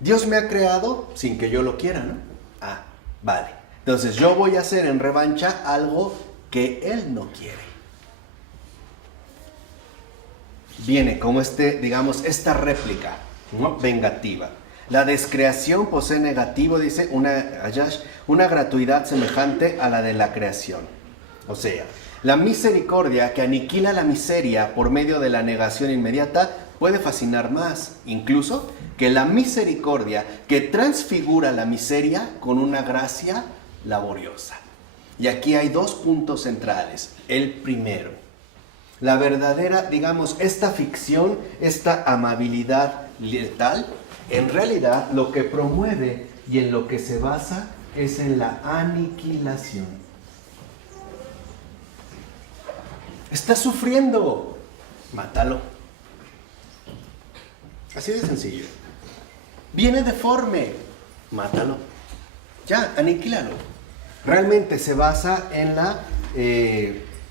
Dios me ha creado sin que yo lo quiera, ¿no? Ah, vale. Entonces yo voy a hacer en revancha algo que Él no quiere. Viene como esta réplica, ¿no? Vengativa. La descreación posee negativo, dice una gratuidad semejante a la de la creación. O sea, la misericordia que aniquila la miseria por medio de la negación inmediata puede fascinar más, incluso, que la misericordia que transfigura la miseria con una gracia laboriosa. Y aquí hay dos puntos centrales. El primero, la verdadera, esta ficción, esta amabilidad letal, en realidad lo que promueve y en lo que se basa es en la aniquilación. Estás sufriendo, mátalo. Así de sencillo. Viene deforme, mátalo. Ya, aniquílalo. Realmente se basa en la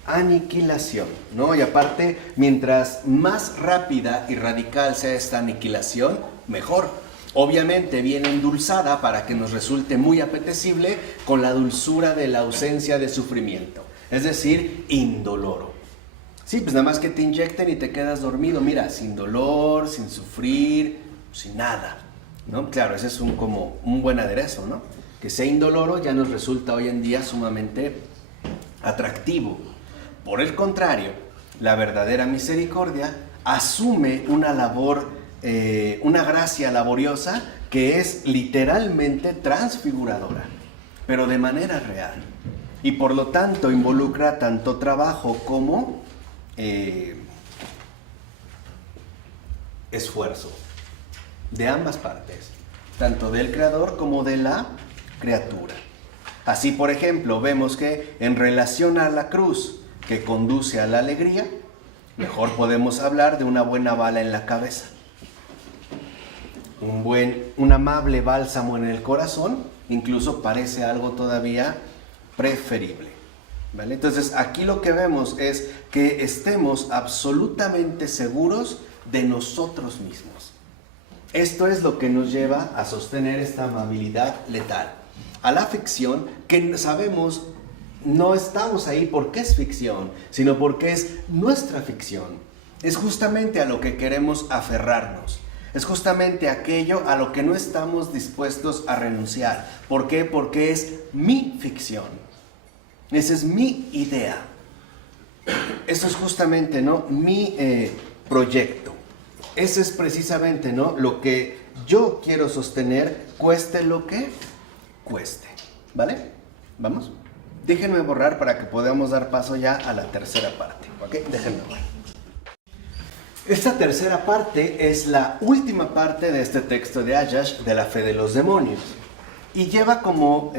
aniquilación, ¿no? Y aparte, mientras más rápida y radical sea esta aniquilación, mejor. Obviamente viene endulzada para que nos resulte muy apetecible con la dulzura de la ausencia de sufrimiento, es decir, indoloro. Sí, pues nada más que te inyecten y te quedas dormido, mira, sin dolor, sin sufrir, sin nada, ¿no? Claro, ese es como un buen aderezo, ¿no? Que sea indoloro ya nos resulta hoy en día sumamente atractivo. Por el contrario, la verdadera misericordia asume una labor, una gracia laboriosa que es literalmente transfiguradora, pero de manera real. Y por lo tanto involucra tanto trabajo como esfuerzo, de ambas partes, tanto del creador como de la criatura. Así, por ejemplo, vemos que en relación a la cruz que conduce a la alegría, mejor podemos hablar de una buena bala en la cabeza, un amable bálsamo en el corazón, incluso parece algo todavía preferible, ¿vale? Entonces aquí lo que vemos es que estemos absolutamente seguros de nosotros mismos. Esto es lo que nos lleva a sostener esta amabilidad letal. A la ficción que sabemos no estamos ahí porque es ficción, sino porque es nuestra ficción. Es justamente a lo que queremos aferrarnos. Es justamente aquello a lo que no estamos dispuestos a renunciar. ¿Por qué? Porque es mi ficción. Esa es mi idea. Eso es justamente, ¿no?, mi proyecto. Ese es precisamente, ¿no?, lo que yo quiero sostener, cueste lo que cueste. ¿Vale? ¿Vamos? Déjenme borrar para que podamos dar paso ya a la tercera parte. ¿Ok? Déjenme borrar. Esta tercera parte es la última parte de este texto de Ayash, de la fe de los demonios. Y lleva como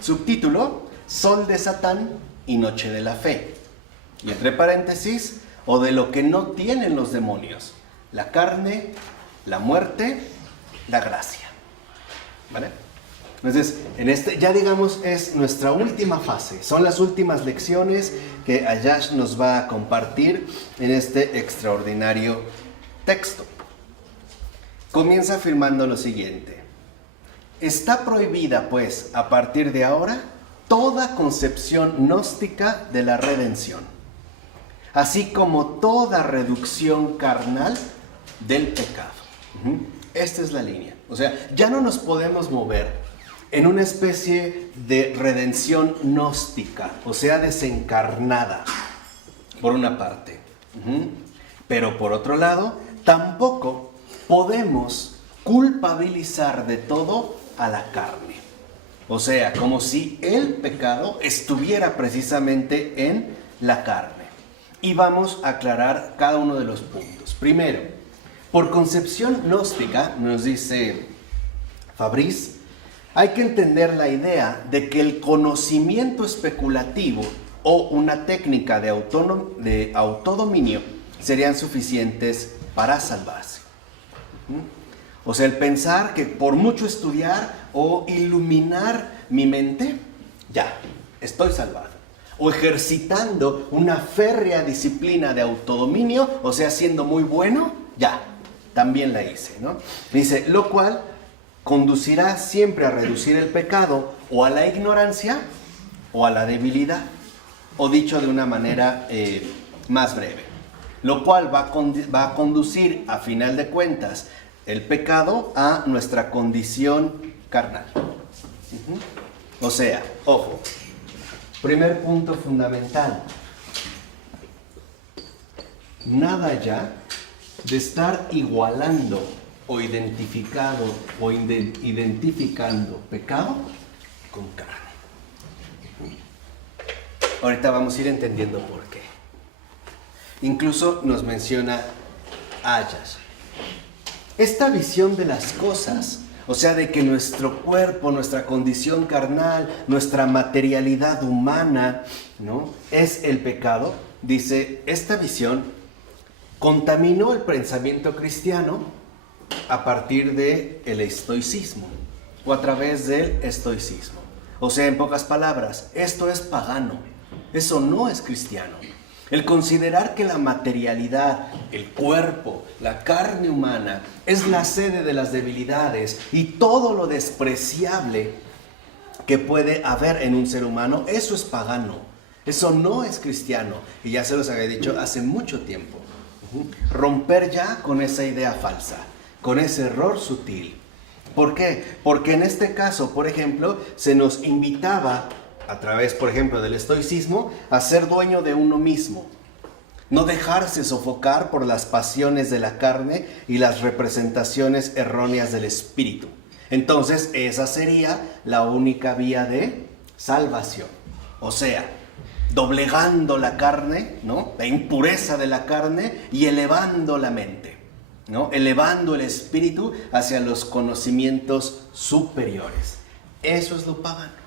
subtítulo Sol de Satán y Noche de la Fe. Y entre paréntesis, o de lo que no tienen los demonios: la carne, la muerte, la gracia. ¿Vale? Entonces, ya digamos es nuestra última fase, son las últimas lecciones que Ayash nos va a compartir en este extraordinario texto. Comienza afirmando lo siguiente: está prohibida, pues, a partir de ahora, toda concepción gnóstica de la redención, así como toda reducción carnal del pecado. Esta es la línea. O sea, ya no nos podemos mover en una especie de redención gnóstica, o sea, desencarnada, por una parte. Pero por otro lado, tampoco podemos culpabilizar de todo a la carne. O sea, como si el pecado estuviera precisamente en la carne. Y vamos a aclarar cada uno de los puntos. Primero, por concepción gnóstica, nos dice Fabrice, hay que entender la idea de que el conocimiento especulativo o una técnica de autodominio serían suficientes para salvarse. O sea, el pensar que por mucho estudiar o iluminar mi mente, ya, estoy salvado. O ejercitando una férrea disciplina de autodominio, o sea, siendo muy bueno, ya, también la hice, ¿no? Dice, lo cual conducirá siempre a reducir el pecado o a la ignorancia o a la debilidad. O dicho de una manera más breve, lo cual va a conducir, a final de cuentas, el pecado a nuestra condición carnal. O sea, ojo, primer punto fundamental, nada ya de estar igualando o identificando pecado con carne. Ahorita vamos a ir entendiendo por qué. Incluso nos menciona Ayas. Esta visión de las cosas, o sea, de que nuestro cuerpo, nuestra condición carnal, nuestra materialidad humana, ¿no?, es el pecado, dice, esta visión contaminó el pensamiento cristiano a partir del estoicismo o a través del estoicismo. O sea, en pocas palabras, esto es pagano. Eso no es cristiano. El considerar que la materialidad, el cuerpo, la carne humana es la sede de las debilidades y todo lo despreciable que puede haber en un ser humano, eso es pagano. Eso no es cristiano. Y ya se los había dicho hace mucho tiempo. Romper ya con esa idea falsa, con ese error sutil. ¿Por qué? Porque en este caso, por ejemplo, se nos invitaba a través, por ejemplo, del estoicismo, a ser dueño de uno mismo. No dejarse sofocar por las pasiones de la carne y las representaciones erróneas del espíritu. Entonces, esa sería la única vía de salvación. O sea, doblegando la carne, ¿no?, la impureza de la carne y elevando la mente, ¿no?, elevando el espíritu hacia los conocimientos superiores. Eso es lo pagano.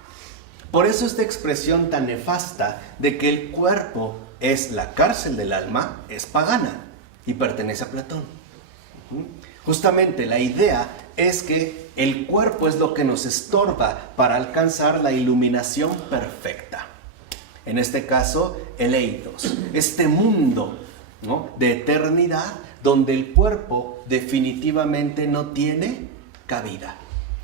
Por eso esta expresión tan nefasta de que el cuerpo es la cárcel del alma es pagana y pertenece a Platón. Justamente la idea es que el cuerpo es lo que nos estorba para alcanzar la iluminación perfecta. En este caso, el eidos, este mundo, ¿no?, de eternidad donde el cuerpo definitivamente no tiene cabida.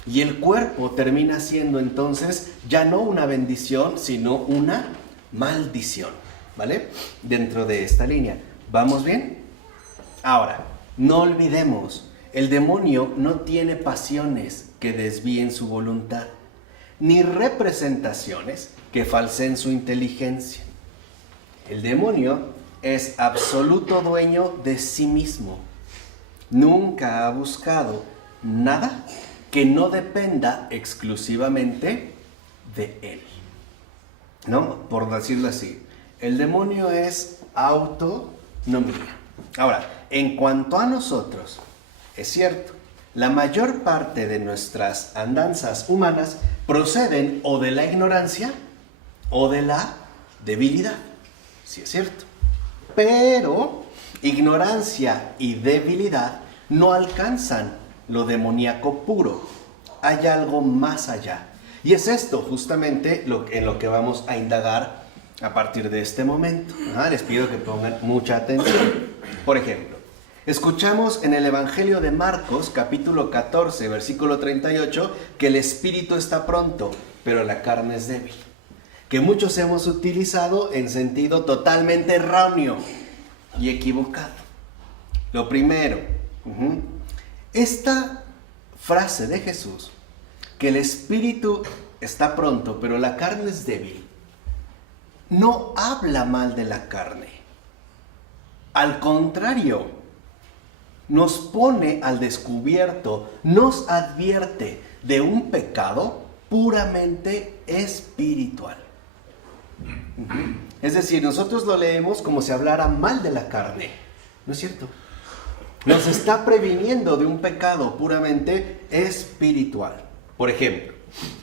Y el cuerpo termina siendo entonces ya no una bendición, sino una maldición, ¿vale? Dentro de esta línea. ¿Vamos bien? Ahora, no olvidemos, el demonio no tiene pasiones que desvíen su voluntad, ni representaciones que falseen su inteligencia. El demonio es absoluto dueño de sí mismo. Nunca ha buscado nada que no dependa exclusivamente de él, ¿no? Por decirlo así, el demonio es autonomía. Ahora, en cuanto a nosotros, es cierto, la mayor parte de nuestras andanzas humanas proceden o de la ignorancia o de la debilidad, sí es cierto, pero ignorancia y debilidad no alcanzan lo demoníaco puro. Hay algo más allá. Y es esto justamente en lo que vamos a indagar a partir de este momento. Les pido que pongan mucha atención. Por ejemplo, escuchamos en el Evangelio de Marcos, capítulo 14, versículo 38, que el espíritu está pronto, pero la carne es débil. Que muchos hemos utilizado en sentido totalmente erróneo y equivocado. Lo primero, esta frase de Jesús, que el espíritu está pronto, pero la carne es débil, no habla mal de la carne. Al contrario, nos pone al descubierto, nos advierte de un pecado puramente espiritual. Es decir, nosotros lo leemos como si hablara mal de la carne. ¿No es cierto? Nos está previniendo de un pecado puramente espiritual. Por ejemplo,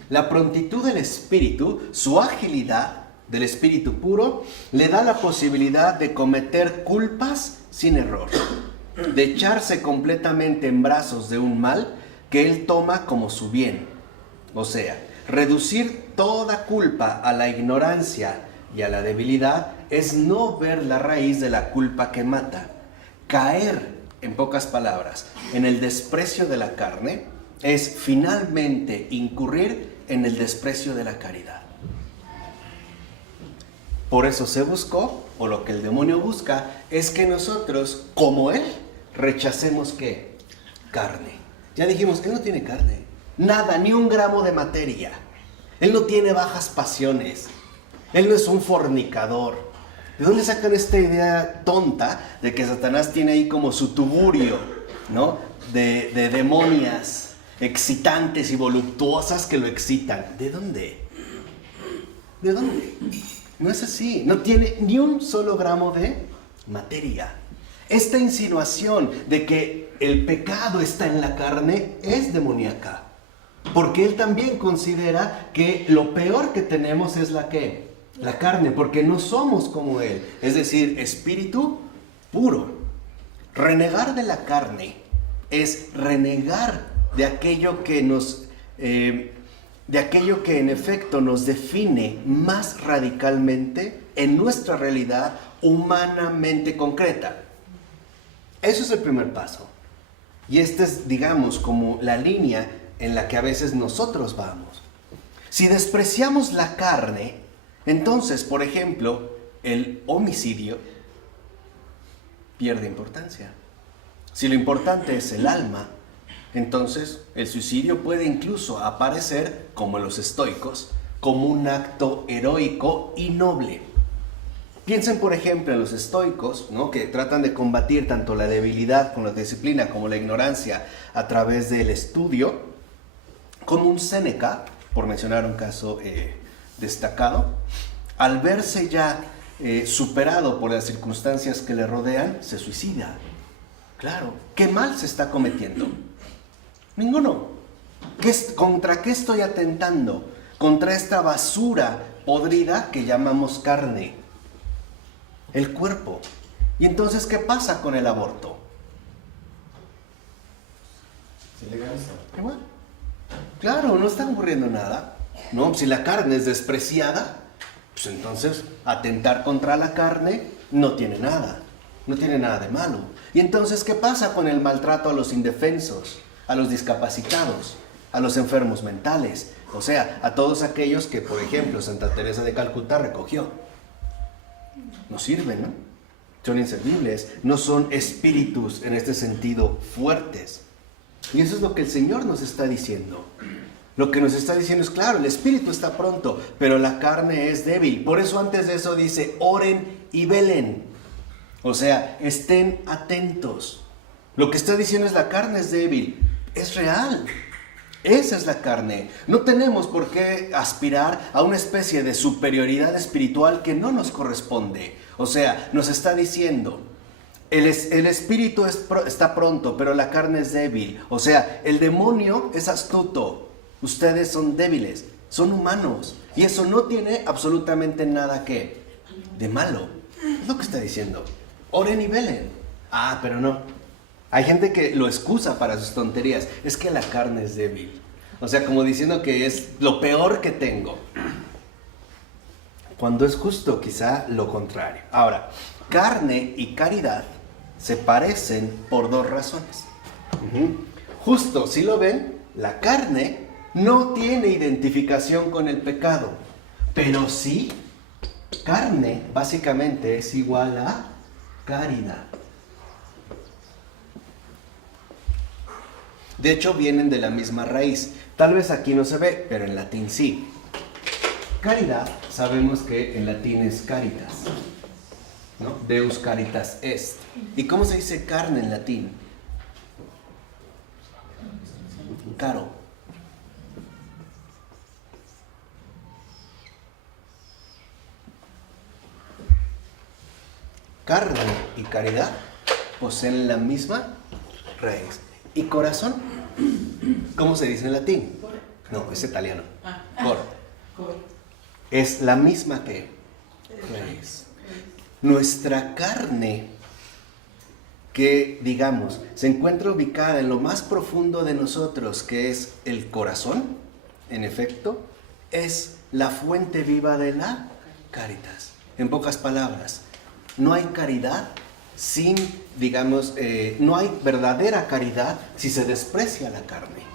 la prontitud del espíritu, su agilidad del espíritu puro, le da la posibilidad de cometer culpas sin error. de echarse completamente en brazos de un mal que él toma como su bien. O sea, reducir toda culpa a la ignorancia y a la debilidad es no ver la raíz de la culpa que mata. Caer, en pocas palabras, en el desprecio de la carne es finalmente incurrir en el desprecio de la caridad. Por eso se buscó, o lo que el demonio busca, es que nosotros, como él, rechacemos ¿qué? Carne. Ya dijimos, él no tiene carne. Nada, ni un gramo de materia. Él no tiene bajas pasiones. Él no es un fornicador. ¿De dónde sacan esta idea tonta de que Satanás tiene ahí como su tuburio, ¿no? De demonias excitantes y voluptuosas que lo excitan? ¿De dónde? ¿De dónde? No es así. No tiene ni un solo gramo de materia. Esta insinuación de que el pecado está en la carne es demoníaca. Porque él también considera que lo peor que tenemos es la ¿qué? La carne, porque no somos como él. Es decir, espíritu puro. Renegar de la carne es renegar de aquello que de aquello que en efecto nos define más radicalmente en nuestra realidad humanamente concreta. Eso es el primer paso. Y esta es, digamos, como la línea en la que a veces nosotros vamos. Si despreciamos la carne, entonces, por ejemplo, el homicidio pierde importancia. Si lo importante es el alma, entonces el suicidio puede incluso aparecer, como los estoicos, como un acto heroico y noble. Piensen, por ejemplo, en los estoicos, ¿no? Que tratan de combatir tanto la debilidad con la disciplina como la ignorancia a través del estudio, como un Séneca, por mencionar un caso destacado, al verse ya superado por las circunstancias que le rodean, se suicida. Claro, ¿qué mal se está cometiendo? Ninguno. ¿Contra qué estoy atentando? Contra esta basura podrida que llamamos carne, el cuerpo. ¿Y entonces qué pasa con el aborto? Se legaliza. Igual. Claro, no está ocurriendo nada, ¿no? Si la carne es despreciada, pues entonces atentar contra la carne no tiene nada de malo. ¿Y entonces qué pasa con el maltrato a los indefensos, a los discapacitados, a los enfermos mentales? O sea, a todos aquellos que, por ejemplo, Santa Teresa de Calcuta recogió. No sirven, ¿no? Son inservibles, no son espíritus en este sentido fuertes. Y eso es lo que el Señor nos está diciendo. Lo que nos está diciendo es, claro, el espíritu está pronto, pero la carne es débil. Por eso antes de eso dice, oren y velen. O sea, estén atentos. Lo que está diciendo es, la carne es débil. Es real. Esa es la carne. No tenemos por qué aspirar a una especie de superioridad espiritual que no nos corresponde. O sea, nos está diciendo, el espíritu está pronto, pero la carne es débil. O sea, el demonio es astuto. Ustedes son débiles, son humanos. Y eso no tiene absolutamente nada de malo. Es lo que está diciendo. Oren y velen. Ah, pero no. Hay gente que lo excusa para sus tonterías. Es que la carne es débil. O sea, como diciendo que es lo peor que tengo. Cuando es justo quizá lo contrario. Ahora, carne y caridad se parecen por dos razones. Justo, si lo ven, la carne no tiene identificación con el pecado. Pero sí, carne básicamente es igual a caridad. De hecho, vienen de la misma raíz. Tal vez aquí no se ve, pero en latín sí. Caridad, sabemos que en latín es caritas, ¿no? Deus caritas est. ¿Y cómo se dice carne en latín? Caro. Carne y caridad poseen la misma raíz. ¿Y corazón? ¿Cómo se dice en latín? No, es italiano. Cor. Es la misma que raíz. Nuestra carne, que, digamos, se encuentra ubicada en lo más profundo de nosotros, que es el corazón, en efecto, es la fuente viva de la caritas. En pocas palabras, no hay caridad sin, digamos, no hay verdadera caridad si se desprecia la carne.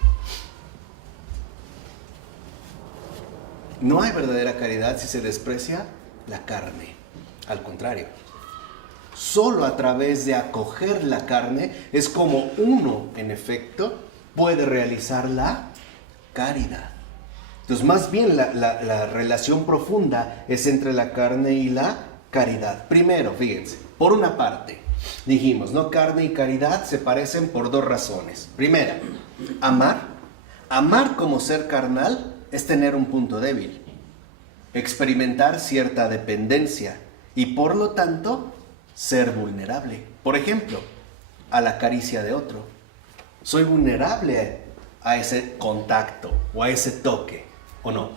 No hay verdadera caridad si se desprecia la carne. Al contrario, solo a través de acoger la carne es como uno, en efecto, puede realizar la caridad. Entonces, más bien la relación profunda es entre la carne y la caridad. Primero, fíjense, por una parte, dijimos, ¿no? Carne y caridad se parecen por dos razones. Primera, amar. Amar como ser carnal es tener un punto débil, experimentar cierta dependencia y por lo tanto ser vulnerable. Por ejemplo, a la caricia de otro. Soy vulnerable a ese contacto o a ese toque, ¿o no?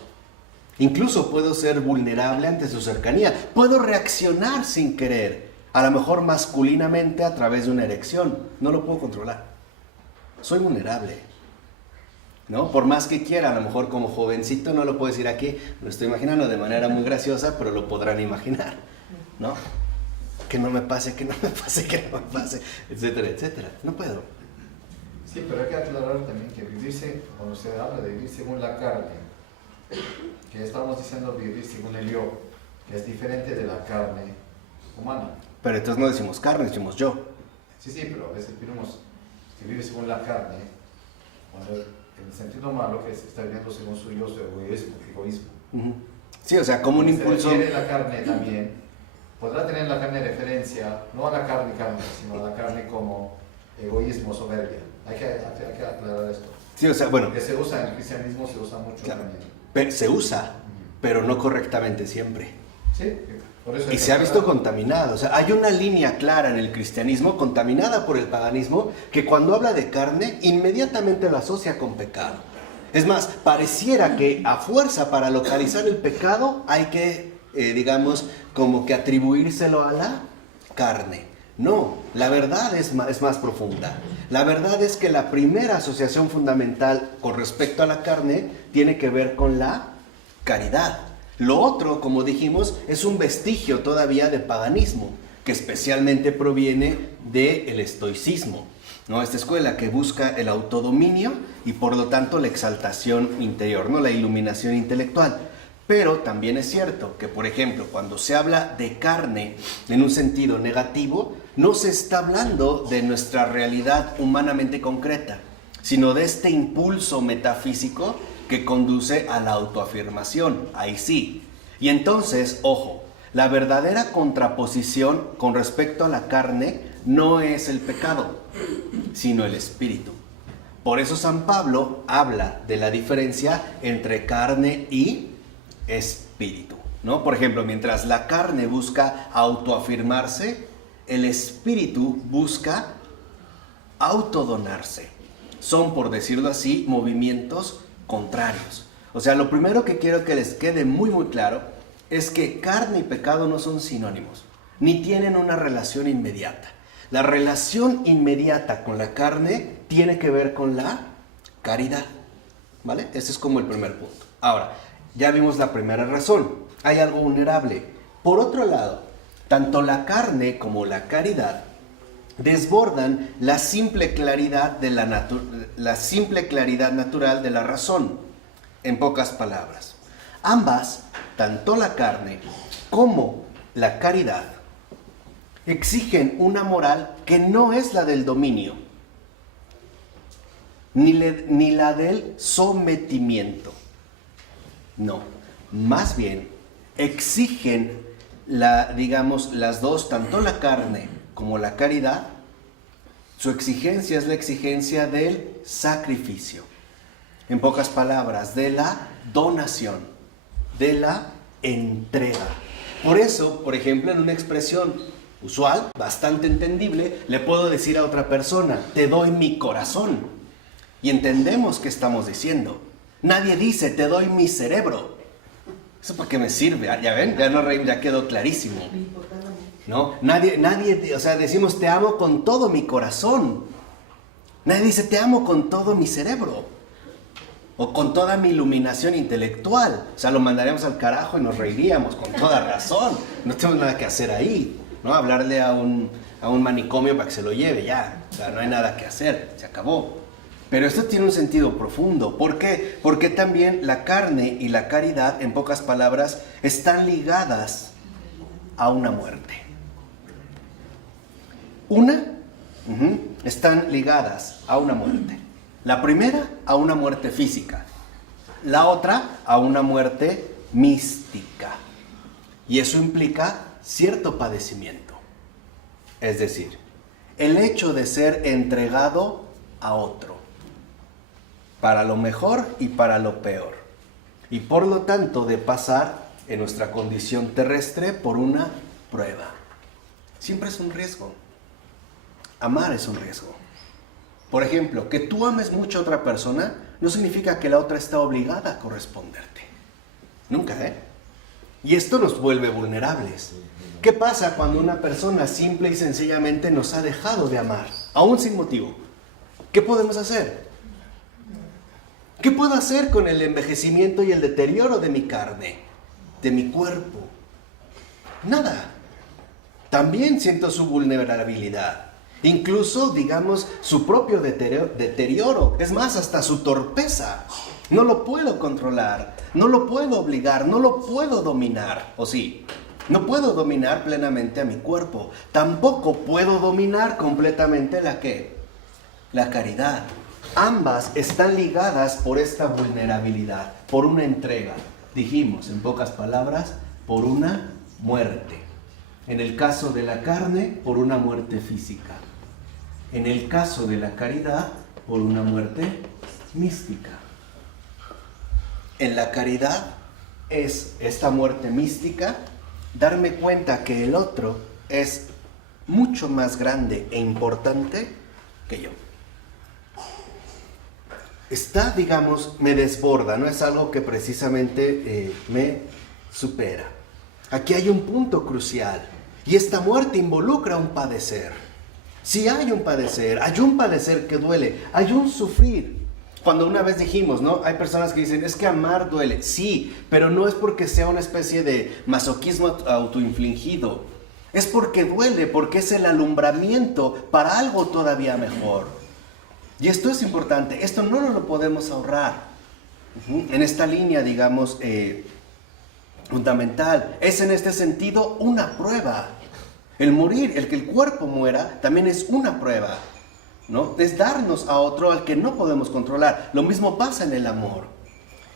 Incluso puedo ser vulnerable ante su cercanía. Puedo reaccionar sin querer, a lo mejor masculinamente a través de una erección. No lo puedo controlar. Soy vulnerable, ¿no? Por más que quiera, a lo mejor como jovencito no lo puedo decir aquí, lo estoy imaginando de manera muy graciosa, pero lo podrán imaginar, ¿no? Que no me pase, que no me pase, que no me pase, etcétera, etcétera. No puedo. Sí, pero hay que aclarar también que vivirse, cuando se habla de vivir según la carne, que estamos diciendo vivir según el yo, que es diferente de la carne humana. Pero entonces no decimos carne, decimos yo. Sí, pero a veces decimos que vive según la carne, cuando en el sentido malo que se está viviendo según su yo, su egoísmo. Uh-huh. Sí, o sea, como un impulso. Se refiere la carne también, podrá tener la carne referencia, no a la carne, sino a la carne como egoísmo, soberbia. Hay que aclarar esto. Sí, o sea, bueno. Porque se usa en el cristianismo, se usa mucho claro, también. se usa, pero no correctamente siempre. Sí, por eso. Y se ha visto contaminado. O sea, hay una línea clara en el cristianismo, contaminada por el paganismo, que cuando habla de carne, inmediatamente lo asocia con pecado. Es más, pareciera que a fuerza para localizar el pecado hay que, digamos, como que atribuírselo a la carne. No, la verdad es más profunda. La verdad es que la primera asociación fundamental con respecto a la carne tiene que ver con la caridad. Lo otro, como dijimos, es un vestigio todavía de paganismo, que especialmente proviene del estoicismo, ¿no? Esta escuela que busca el autodominio y por lo tanto la exaltación interior, ¿no? La iluminación intelectual. Pero también es cierto que, por ejemplo, cuando se habla de carne en un sentido negativo, no se está hablando de nuestra realidad humanamente concreta, sino de este impulso metafísico que conduce a la autoafirmación. Ahí sí. Y entonces, ojo, la verdadera contraposición con respecto a la carne no es el pecado, sino el espíritu. Por eso San Pablo habla de la diferencia entre carne y espíritu, ¿no? Por ejemplo, mientras la carne busca autoafirmarse, el espíritu busca autodonarse. Son, por decirlo así, movimientos contrarios. O sea, lo primero que quiero que les quede muy muy claro es que carne y pecado no son sinónimos, ni tienen una relación inmediata. La relación inmediata con la carne tiene que ver con la caridad, ¿vale? Ese es como el primer punto. Ahora, ya vimos la primera razón, hay algo vulnerable. Por otro lado, tanto la carne como la caridad desbordan la simple claridad natural de la razón. En pocas palabras, ambas, tanto la carne como la caridad, exigen una moral que no es la del dominio, ni la del sometimiento. No, más bien exigen las dos, tanto la carne como la caridad. Su exigencia es la exigencia del sacrificio. En pocas palabras, de la donación, de la entrega. Por eso, por ejemplo, en una expresión usual, bastante entendible, le puedo decir a otra persona, te doy mi corazón. Y entendemos qué estamos diciendo. Nadie dice, te doy mi cerebro. ¿Eso para qué me sirve? Ya ven, ya quedó clarísimo. ¿no? Nadie, o sea, decimos te amo con todo mi corazón. Nadie dice te amo con todo mi cerebro o con toda mi iluminación intelectual. O sea, lo mandaríamos al carajo y nos reiríamos con toda razón. No tenemos nada que hacer ahí, ¿no? Hablarle a un manicomio para que se lo lleve, ya. O sea, no hay nada que hacer, se acabó. Pero esto tiene un sentido profundo. ¿Por qué? Porque también la carne y la caridad, en pocas palabras, están ligadas a una muerte. Están ligadas a una muerte. La primera, a una muerte física. La otra, a una muerte mística. Y eso implica cierto padecimiento. Es decir, el hecho de ser entregado a otro, para lo mejor y para lo peor. Y por lo tanto de pasar en nuestra condición terrestre por una prueba. Siempre es un riesgo. Amar es un riesgo. Por ejemplo, que tú ames mucho a otra persona no significa que la otra está obligada a corresponderte. Nunca, ¿eh? Y esto nos vuelve vulnerables. ¿Qué pasa cuando una persona simple y sencillamente nos ha dejado de amar, aún sin motivo? ¿Qué podemos hacer? ¿Qué puedo hacer con el envejecimiento y el deterioro de mi carne, de mi cuerpo? Nada. También siento su vulnerabilidad. Incluso, digamos, su propio deterioro. Es más, hasta su torpeza. No lo puedo controlar, no lo puedo obligar, no lo puedo dominar. ¿O sí? No puedo dominar plenamente a mi cuerpo. Tampoco puedo dominar completamente la caridad. Ambas están ligadas por esta vulnerabilidad, por una entrega. Dijimos, en pocas palabras, por una muerte. En el caso de la carne, por una muerte física. En el caso de la caridad, por una muerte mística. En la caridad es esta muerte mística, darme cuenta que el otro es mucho más grande e importante que yo. Está, digamos, me desborda, no es algo que precisamente me supera. Aquí hay un punto crucial y esta muerte involucra un padecer. Si hay un padecer que duele, hay un sufrir. Cuando una vez dijimos, ¿no? Hay personas que dicen, es que amar duele. Sí, pero no es porque sea una especie de masoquismo autoinfligido. Es porque duele, porque es el alumbramiento para algo todavía mejor. Y esto es importante, esto no nos lo podemos ahorrar. En esta línea, digamos, fundamental, es en este sentido una prueba. El morir, el que el cuerpo muera, también es una prueba, ¿no? Es darnos a otro al que no podemos controlar. Lo mismo pasa en el amor.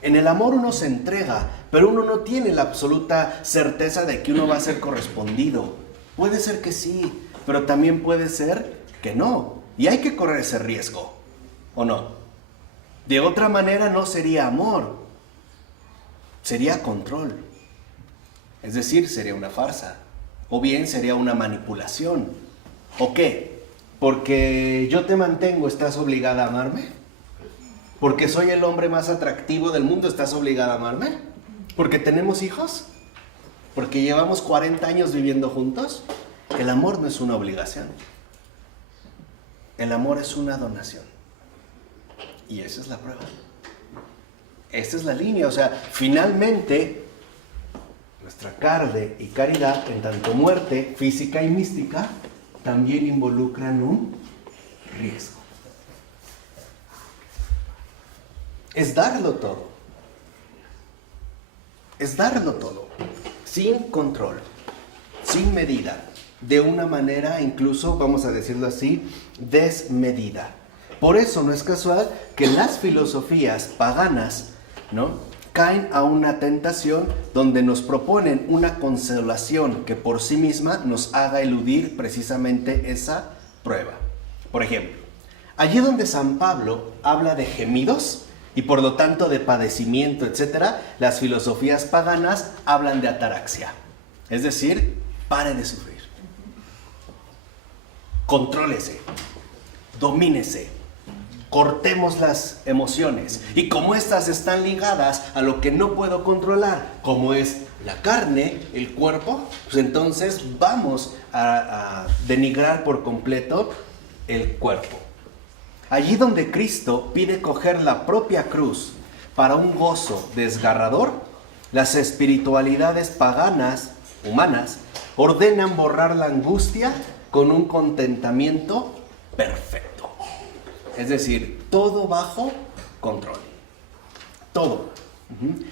En el amor uno se entrega, pero uno no tiene la absoluta certeza de que uno va a ser correspondido. Puede ser que sí, pero también puede ser que no. Y hay que correr ese riesgo, ¿o no? De otra manera no sería amor, sería control. Es decir, sería una farsa. O bien sería una manipulación. ¿O qué? Porque yo te mantengo, ¿estás obligada a amarme? Porque soy el hombre más atractivo del mundo, ¿estás obligada a amarme? Porque tenemos hijos, porque llevamos 40 años viviendo juntos. El amor no es una obligación. El amor es una donación. Y esa es la prueba. Esa es la línea. O sea, finalmente, nuestra carne y caridad, en tanto muerte física y mística, también involucran un riesgo. Es darlo todo. Es darlo todo. Sin control, sin medida. De una manera incluso, vamos a decirlo así, desmedida. Por eso no es casual que las filosofías paganas, ¿no?, caen a una tentación donde nos proponen una consolación que por sí misma nos haga eludir precisamente esa prueba. Por ejemplo, allí donde San Pablo habla de gemidos y por lo tanto de padecimiento, etc., las filosofías paganas hablan de ataraxia. Es decir, pare de sufrir. Contrólese, domínese, cortemos las emociones. Y como estas están ligadas a lo que no puedo controlar, como es la carne, el cuerpo, pues entonces vamos a denigrar por completo el cuerpo. Allí donde Cristo pide coger la propia cruz para un gozo desgarrador, las espiritualidades paganas, humanas, ordenan borrar la angustia con un contentamiento perfecto. Es decir, todo bajo control. Todo.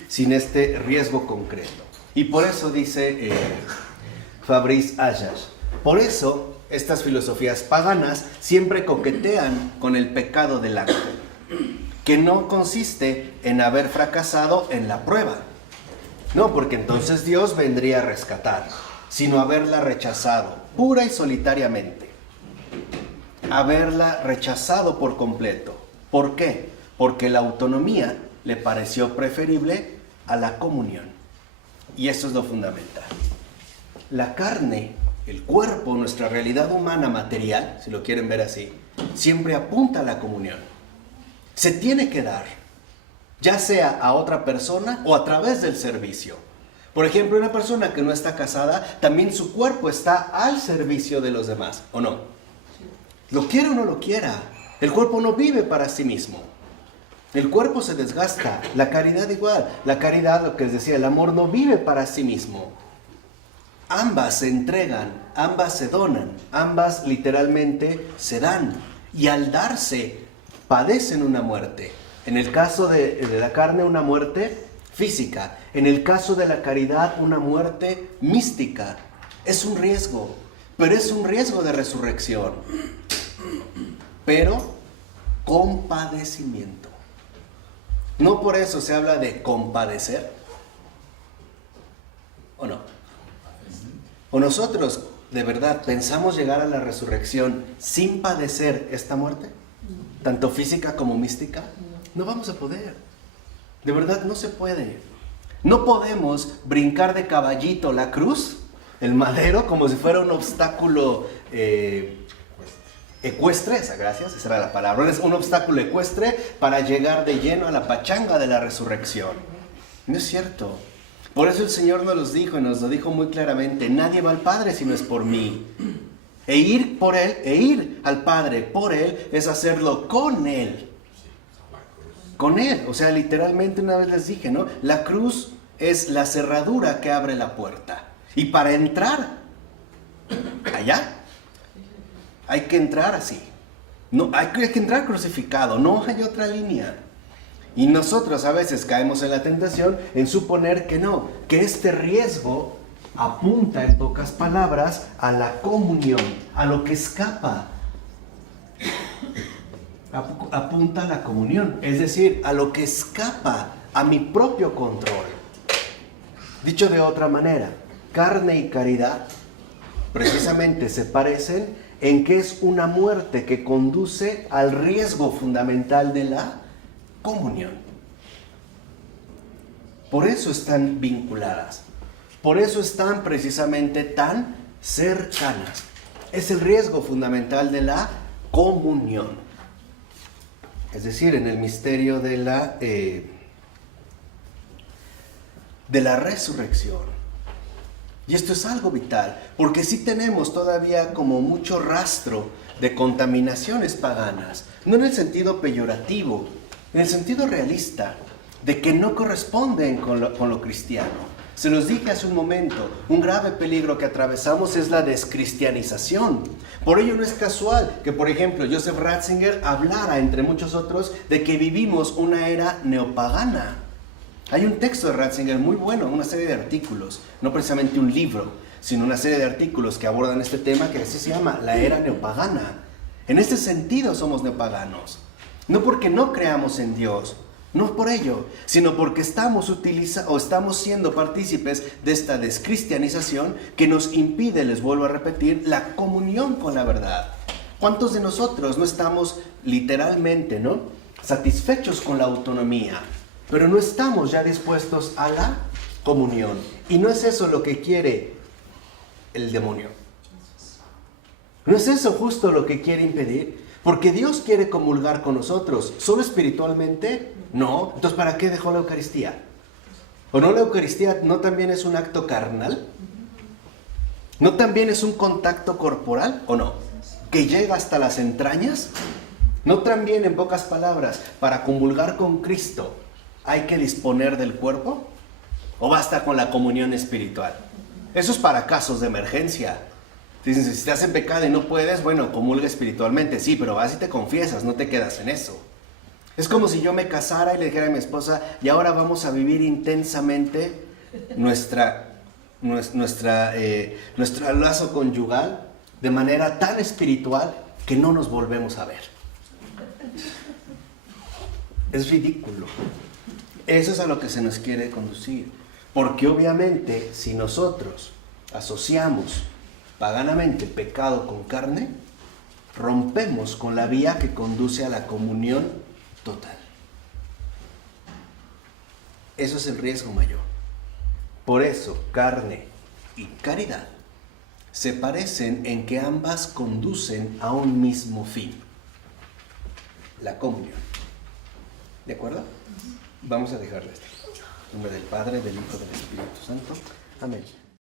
Sin este riesgo concreto. Y por eso dice Fabrice Ayash, por eso estas filosofías paganas siempre coquetean con el pecado del acto, que no consiste en haber fracasado en la prueba. No, porque entonces Dios vendría a rescatar, sino haberla rechazado, pura y solitariamente. Haberla rechazado por completo. ¿Por qué? Porque la autonomía le pareció preferible a la comunión. Y eso es lo fundamental. La carne, el cuerpo, nuestra realidad humana material, si lo quieren ver así, siempre apunta a la comunión. Se tiene que dar, ya sea a otra persona o a través del servicio. Por ejemplo, una persona que no está casada, también su cuerpo está al servicio de los demás, ¿o no? Lo quiera o no lo quiera, el cuerpo no vive para sí mismo. El cuerpo se desgasta, la caridad igual. La caridad, lo que les decía, el amor no vive para sí mismo. Ambas se entregan, ambas se donan, ambas literalmente se dan. Y al darse, padecen una muerte. En el caso de la carne, una muerte física. En el caso de la caridad, una muerte mística. Es un riesgo, pero es un riesgo de resurrección. Pero con padecimiento. No por eso se habla de compadecer. ¿O no? ¿O nosotros de verdad pensamos llegar a la resurrección sin padecer esta muerte? Tanto física como mística. No vamos a poder. De verdad no se puede. No podemos brincar de caballito la cruz, el madero, como si fuera un obstáculo ecuestre, gracias, esa era la palabra, es un obstáculo ecuestre para llegar de lleno a la pachanga de la resurrección. No es cierto. Por eso el Señor nos los dijo y nos lo dijo muy claramente: nadie va al Padre si no es por mí. E ir por Él, e ir al Padre por Él, es hacerlo con Él. Con Él, o sea, literalmente una vez les dije, ¿no? La cruz es la cerradura que abre la puerta. Y para entrar allá, hay que entrar así. No, hay que entrar crucificado, no hay otra línea. Y nosotros a veces caemos en la tentación en suponer que no, que este riesgo apunta, en pocas palabras, a la comunión, a lo que escapa. Apunta a la comunión, es decir, a lo que escapa a mi propio control. Dicho de otra manera, carne y caridad precisamente se parecen en que es una muerte que conduce al riesgo fundamental de la comunión. Por eso están vinculadas, por eso están precisamente tan cercanas. Es el riesgo fundamental de la comunión. Es decir, en el misterio de la resurrección. Y esto es algo vital, porque sí tenemos todavía como mucho rastro de contaminaciones paganas, no en el sentido peyorativo, en el sentido realista, de que no corresponden con lo cristiano. Se los dije hace un momento, un grave peligro que atravesamos es la descristianización. Por ello no es casual que, por ejemplo, Joseph Ratzinger hablara, entre muchos otros, de que vivimos una era neopagana. Hay un texto de Ratzinger muy bueno, una serie de artículos, no precisamente un libro, sino una serie de artículos que abordan este tema que así se llama, la era neopagana. En este sentido somos neopaganos, no porque no creamos en Dios, no por ello, sino porque estamos siendo partícipes de esta descristianización que nos impide, les vuelvo a repetir, la comunión con la verdad. ¿Cuántos de nosotros no estamos literalmente, satisfechos con la autonomía, pero no estamos ya dispuestos a la comunión? Y no es eso lo que quiere el demonio. ¿No es eso justo lo que quiere impedir? Porque Dios quiere comulgar con nosotros. ¿Solo espiritualmente? No. Entonces, ¿para qué dejó la Eucaristía? ¿O no la Eucaristía no también es un acto carnal? ¿No también es un contacto corporal o no? ¿Que llega hasta las entrañas? ¿No también, en pocas palabras, para comulgar con Cristo hay que disponer del cuerpo? ¿O basta con la comunión espiritual? Eso es para casos de emergencia. Si estás en pecado y no puedes, bueno, comulga espiritualmente, sí, pero vas y te confiesas, no te quedas en eso. Es como si yo me casara y le dijera a mi esposa, y ahora vamos a vivir intensamente nuestro lazo conyugal de manera tan espiritual que no nos volvemos a ver. Es ridículo. Eso es a lo que se nos quiere conducir. Porque obviamente si nosotros asociamos paganamente pecado con carne, rompemos con la vía que conduce a la comunión total. Eso es el riesgo mayor. Por eso, carne y caridad se parecen en que ambas conducen a un mismo fin: la comunión. ¿De acuerdo? Vamos a dejarlo esto. En nombre del Padre, del Hijo y del Espíritu Santo. Amén.